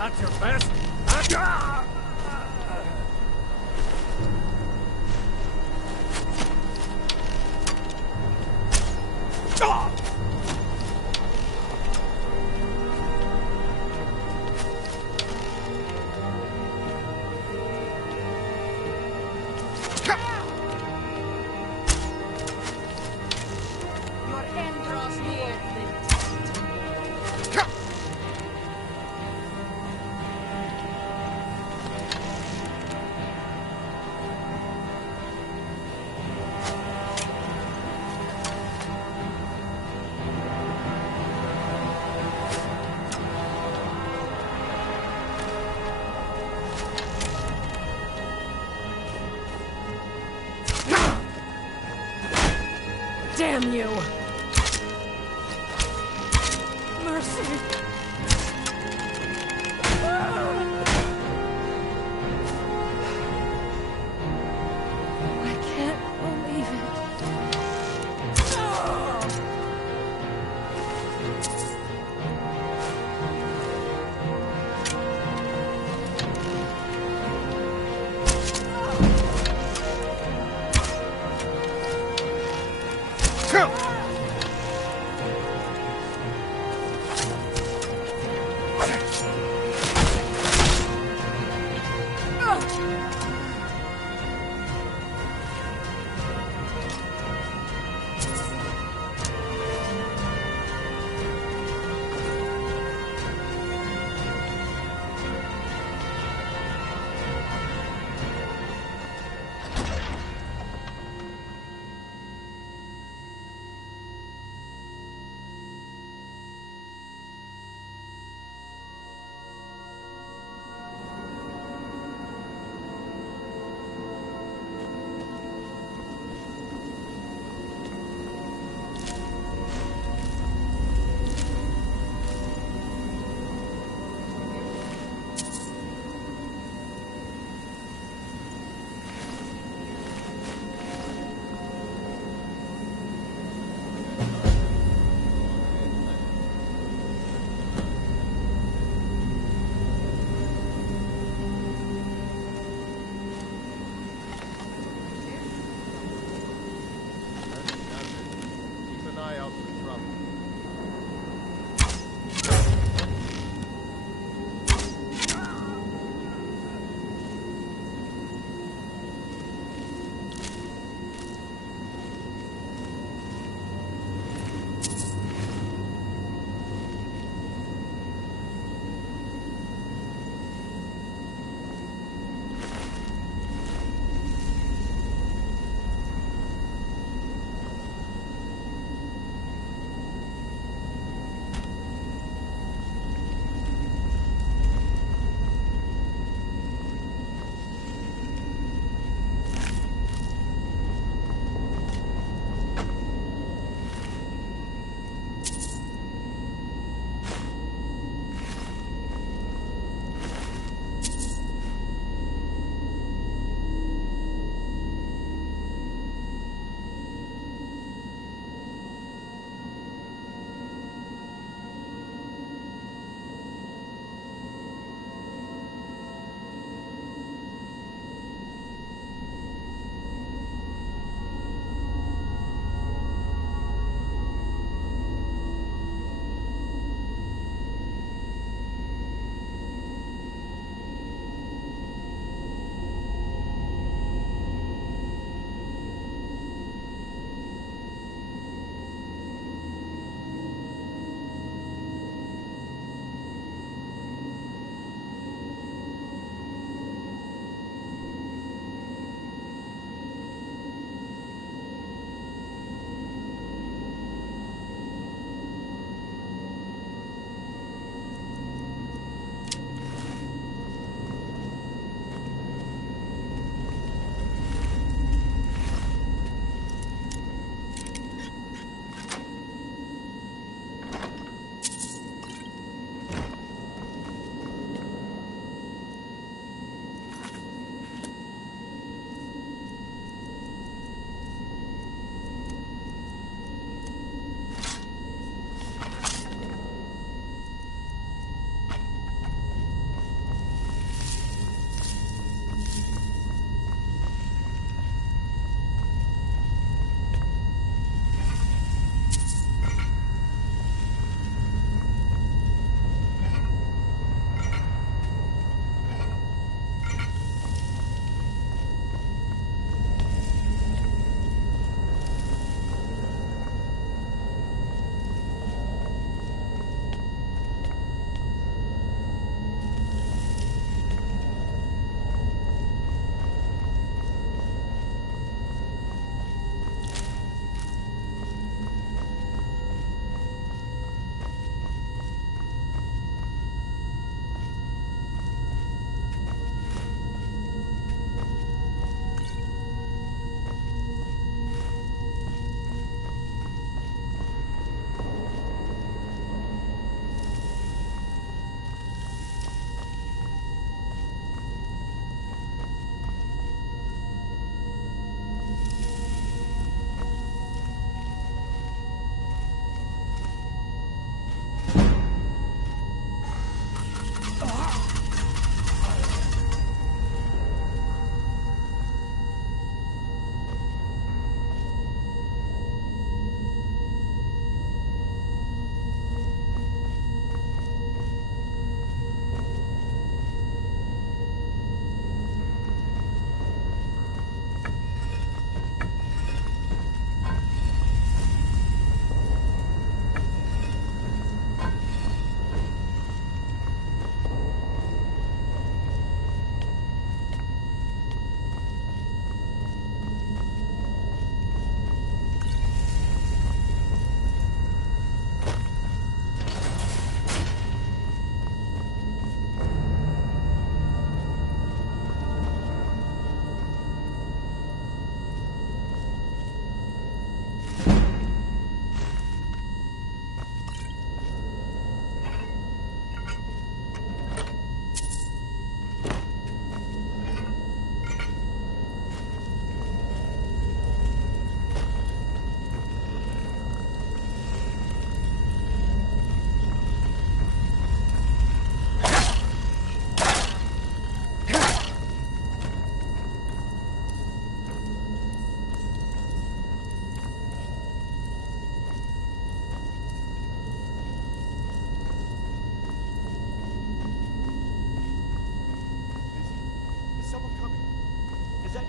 That's your best? Damn you! Mercy! I can't believe it.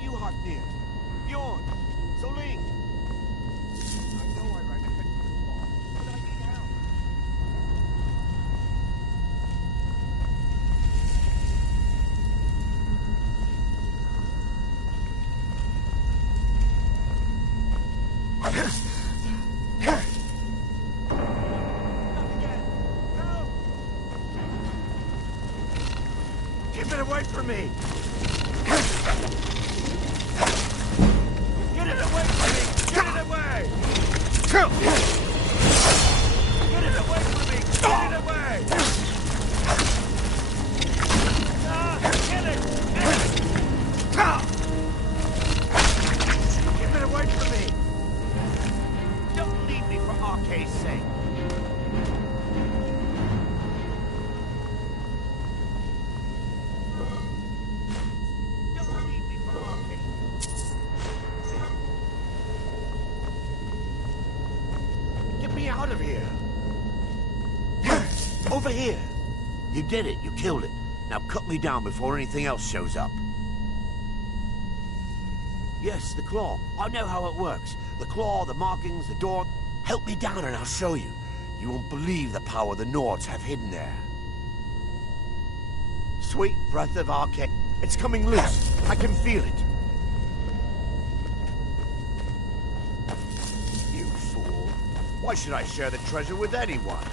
you hot near? Bjorn, Soling. I know I ran ahead of this ball, but I need help. Keep it away from me! Get it away from me! Get it away! Get it away from me! Get it away! Get it! Keep it away from me! Don't leave me for Arcade's sake! Get me out of here! Over here! You did it. You killed it. Now cut me down before anything else shows up. Yes, the claw. I know how it works. The claw, the markings, the door. Help me down and I'll show you. You won't believe the power the Nords have hidden there. Sweet breath of Arcade. It's coming loose. I can feel it. You fool. Why should I share the treasure with anyone?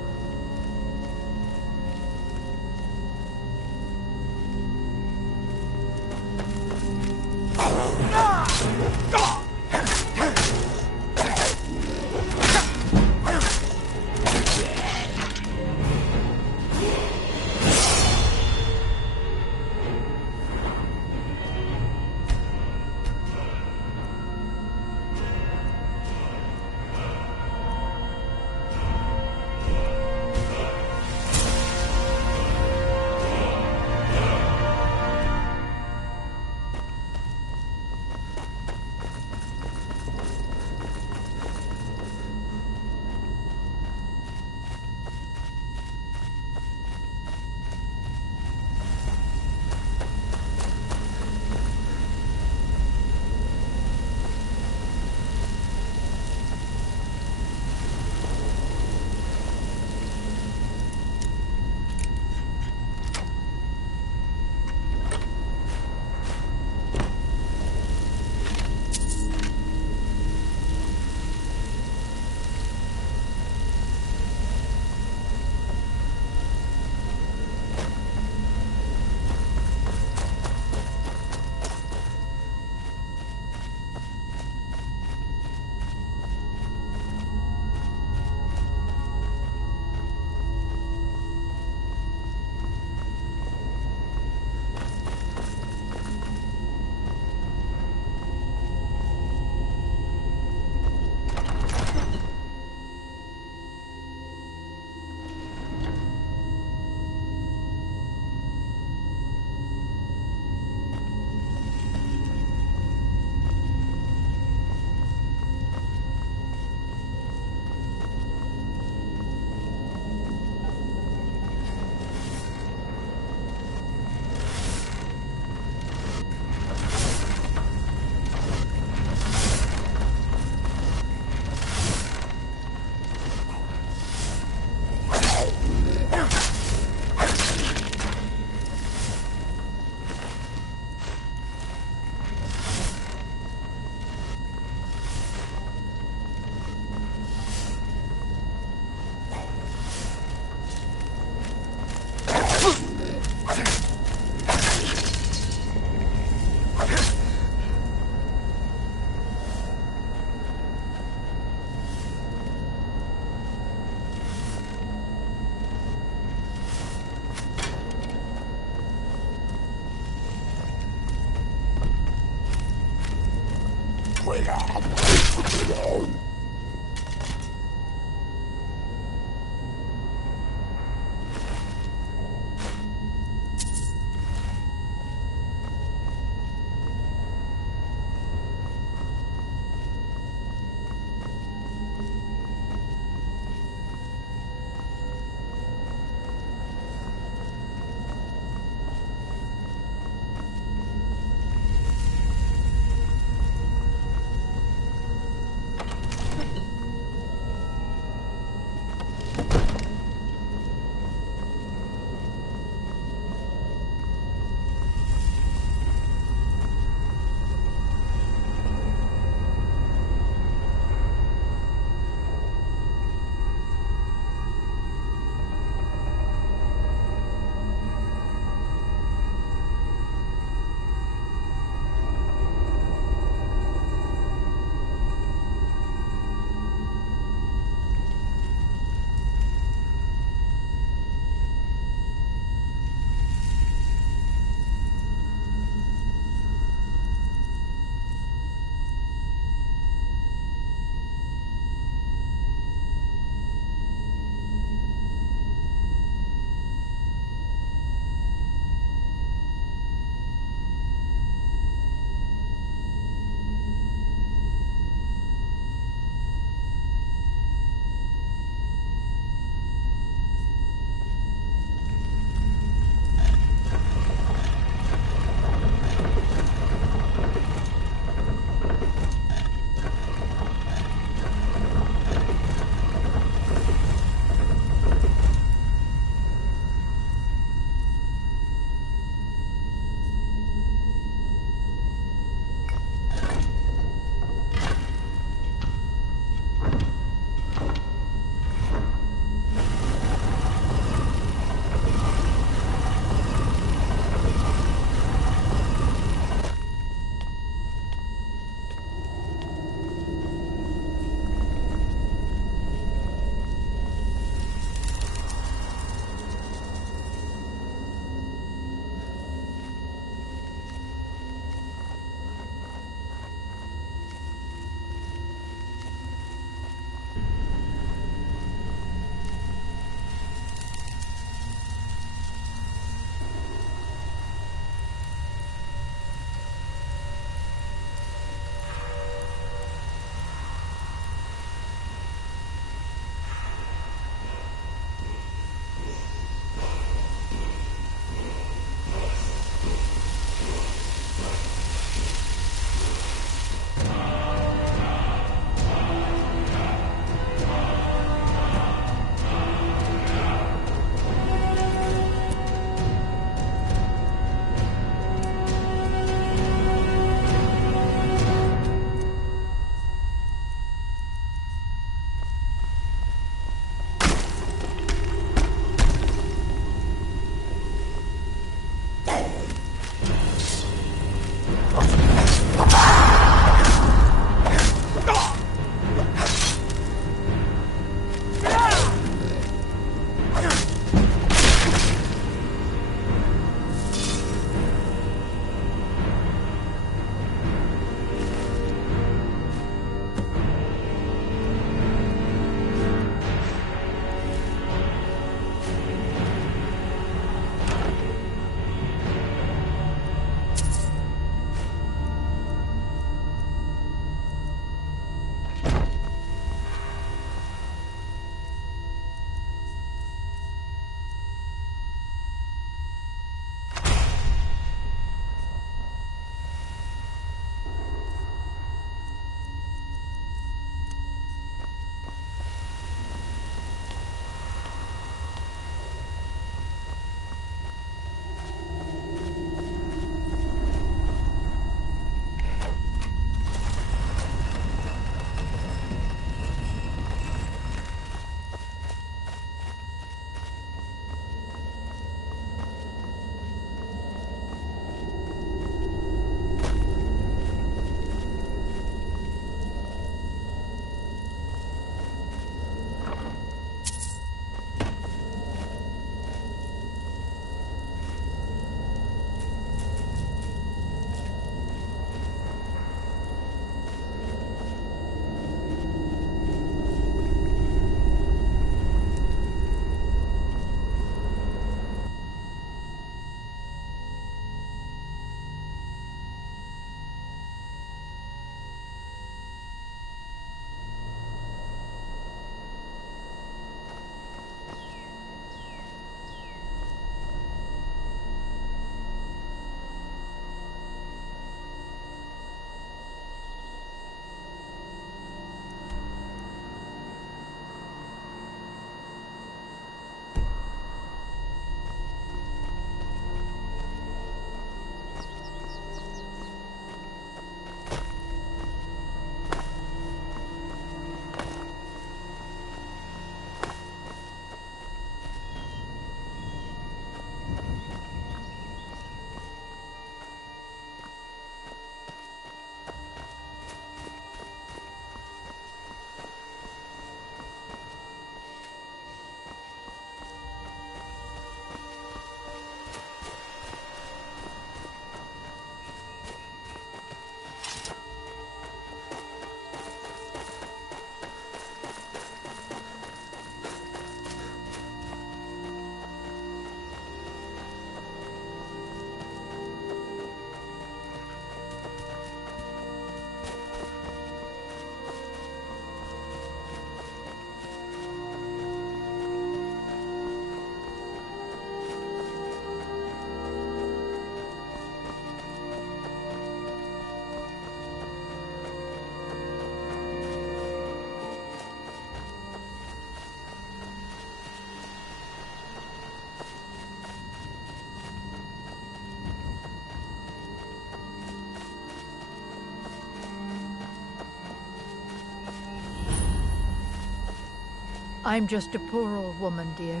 I'm just a poor old woman, dear.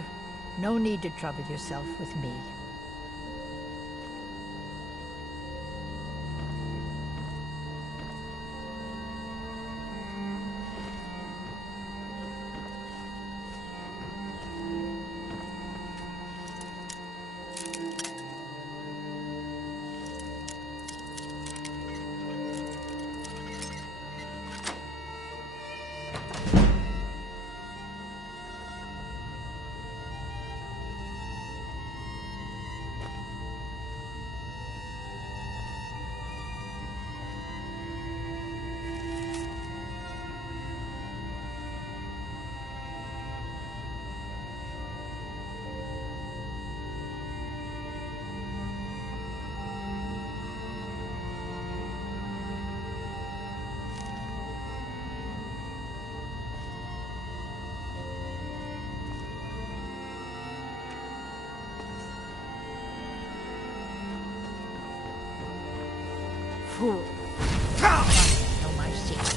No need to trouble yourself with me. Fool. Know my secret.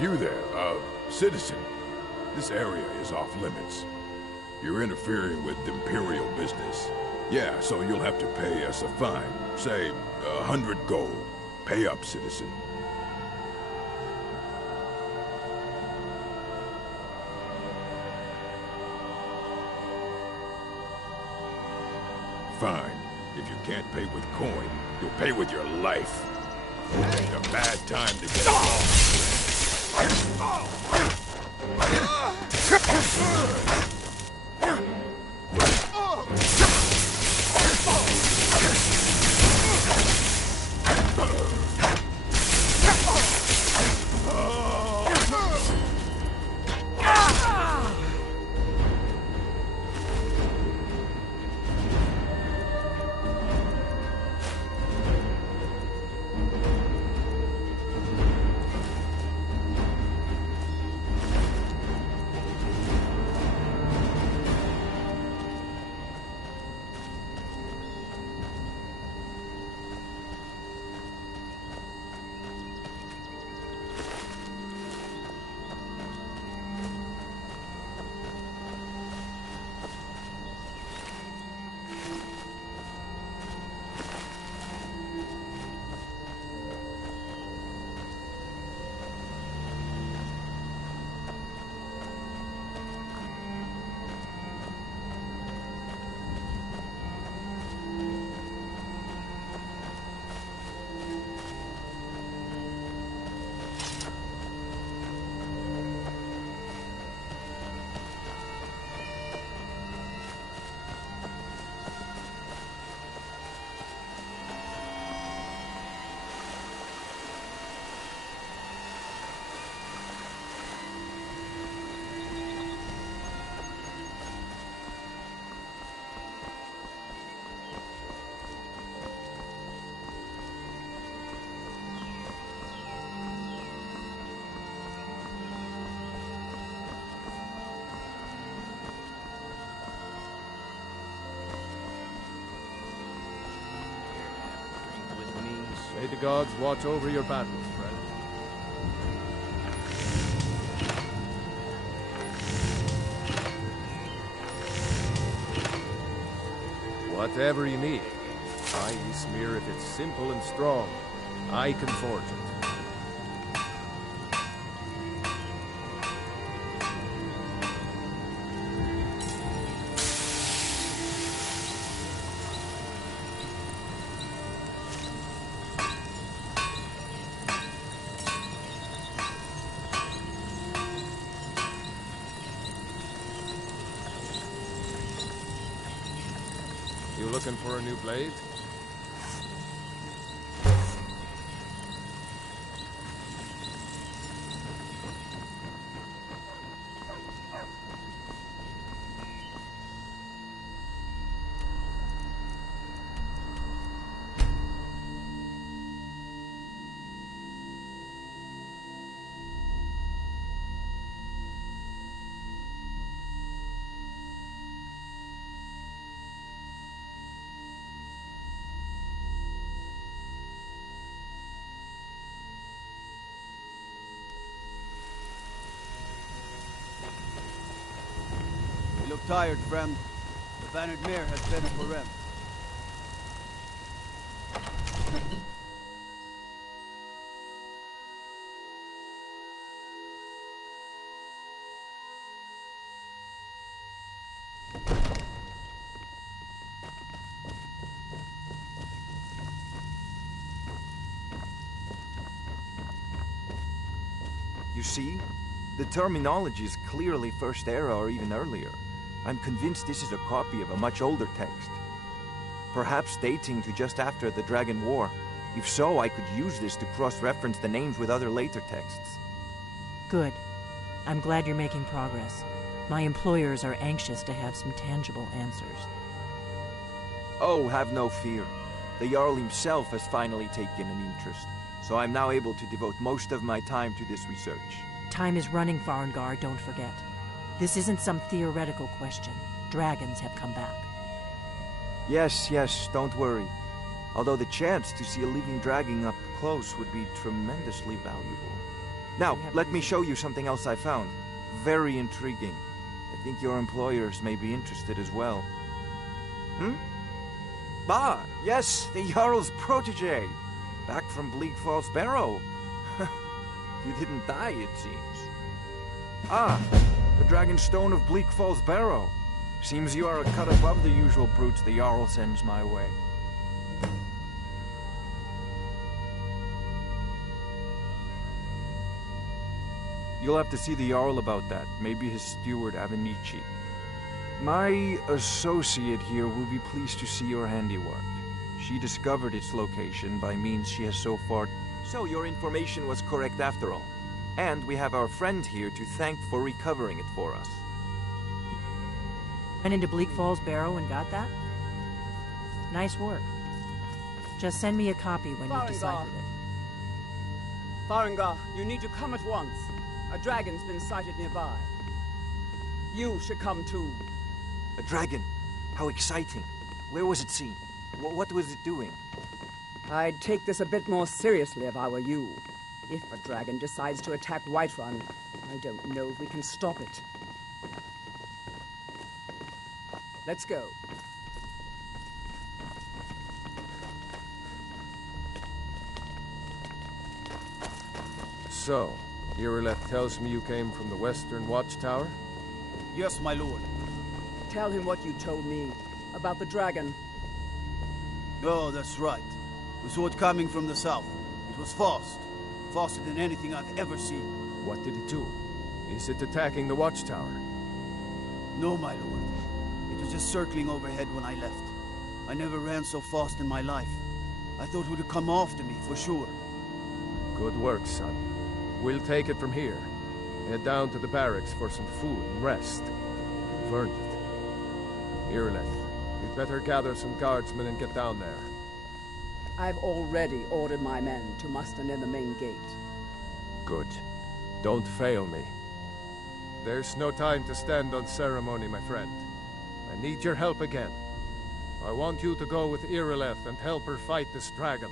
You there, citizen. This area is off limits. You're interfering with Imperial business. Yeah, so you'll have to pay us a fine. Say, 100 gold. Pay up, citizen. Fine. If you can't pay with coin, you'll pay with your life. It's a bad time to get involved. gods watch over your battles, friend. Whatever you need. I.e. smear if it's simple and strong. I can forge it. You looking for a new blade? You look tired, friend. The bannered mare has been for rem. You see? The terminology is clearly First Era or even earlier. I'm convinced this is a copy of a much older text. Perhaps dating to just after the Dragon War. If so, I could use this to cross-reference the names with other later texts. Good. I'm glad you're making progress. My employers are anxious to have some tangible answers. Oh, have no fear. The Jarl himself has finally taken an interest, so I'm now able to devote most of my time to this research. Time is running, Farengar, don't forget. This isn't some theoretical question. Dragons have come back. Yes, don't worry. Although the chance to see a living dragon up close would be tremendously valuable. Now, let me show you something else I found. Very intriguing. I think your employers may be interested as well. Yes, the Jarl's protege. Back from Bleak Falls Barrow. You didn't die, it seems. The Dragon Stone of Bleak Falls Barrow. Seems you are a cut above the usual brutes the Jarl sends my way. You'll have to see the Jarl about that. Maybe his steward, Avenici. My associate here will be pleased to see your handiwork. She discovered its location by means she has so far... So your information was correct after all. And we have our friend here to thank for recovering it for us. Went into Bleak Falls Barrow and got that? Nice work. Just send me a copy when you've deciphered it. Farengar, you need to come at once. A dragon's been sighted nearby. You should come too. A dragon? How exciting. Where was it seen? What was it doing? I'd take this a bit more seriously if I were you. If a dragon decides to attack Whiterun, I don't know if we can stop it. Let's go. So, Irileth tells me you came from the Western Watchtower? Yes, my lord. Tell him what you told me about the dragon. Oh, that's right. We saw it coming from the south. It was fast. Faster than anything I've ever seen. What did it do? Is it attacking the Watchtower? No, my lord. It was just circling overhead when I left. I never ran so fast in my life. I thought it would come after me, for sure. Good work, son. We'll take it from here. Head down to the barracks for some food and rest. You've earned it. Irileth, you'd better gather some guardsmen and get down there. I've already ordered my men to muster near the main gate. Good. Don't fail me. There's no time to stand on ceremony, my friend. I need your help again. I want you to go with Irileth and help her fight this dragon.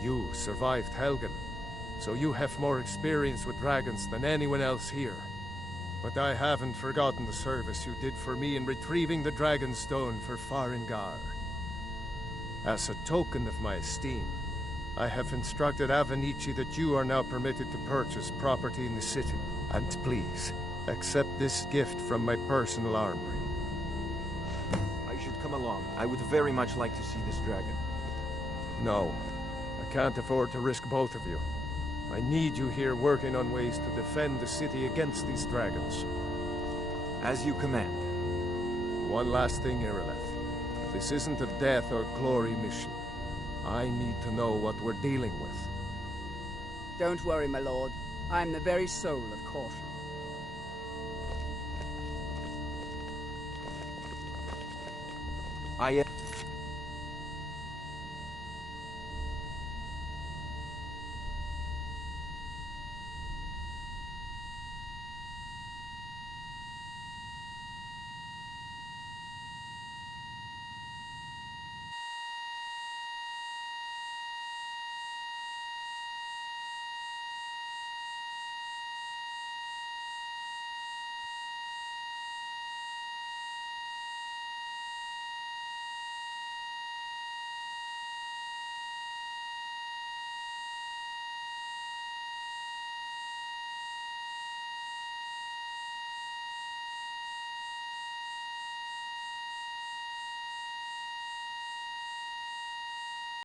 You survived Helgen, so you have more experience with dragons than anyone else here. But I haven't forgotten the service you did for me in retrieving the Dragon Stone for Farengar. As a token of my esteem, I have instructed Avenici that you are now permitted to purchase property in the city. And please, accept this gift from my personal armory. I should come along. I would very much like to see this dragon. No, I can't afford to risk both of you. I need you here working on ways to defend the city against these dragons. As you command. One last thing, Irileth. This isn't a death or glory mission. I need to know what we're dealing with. Don't worry, my lord. I'm the very soul of caution.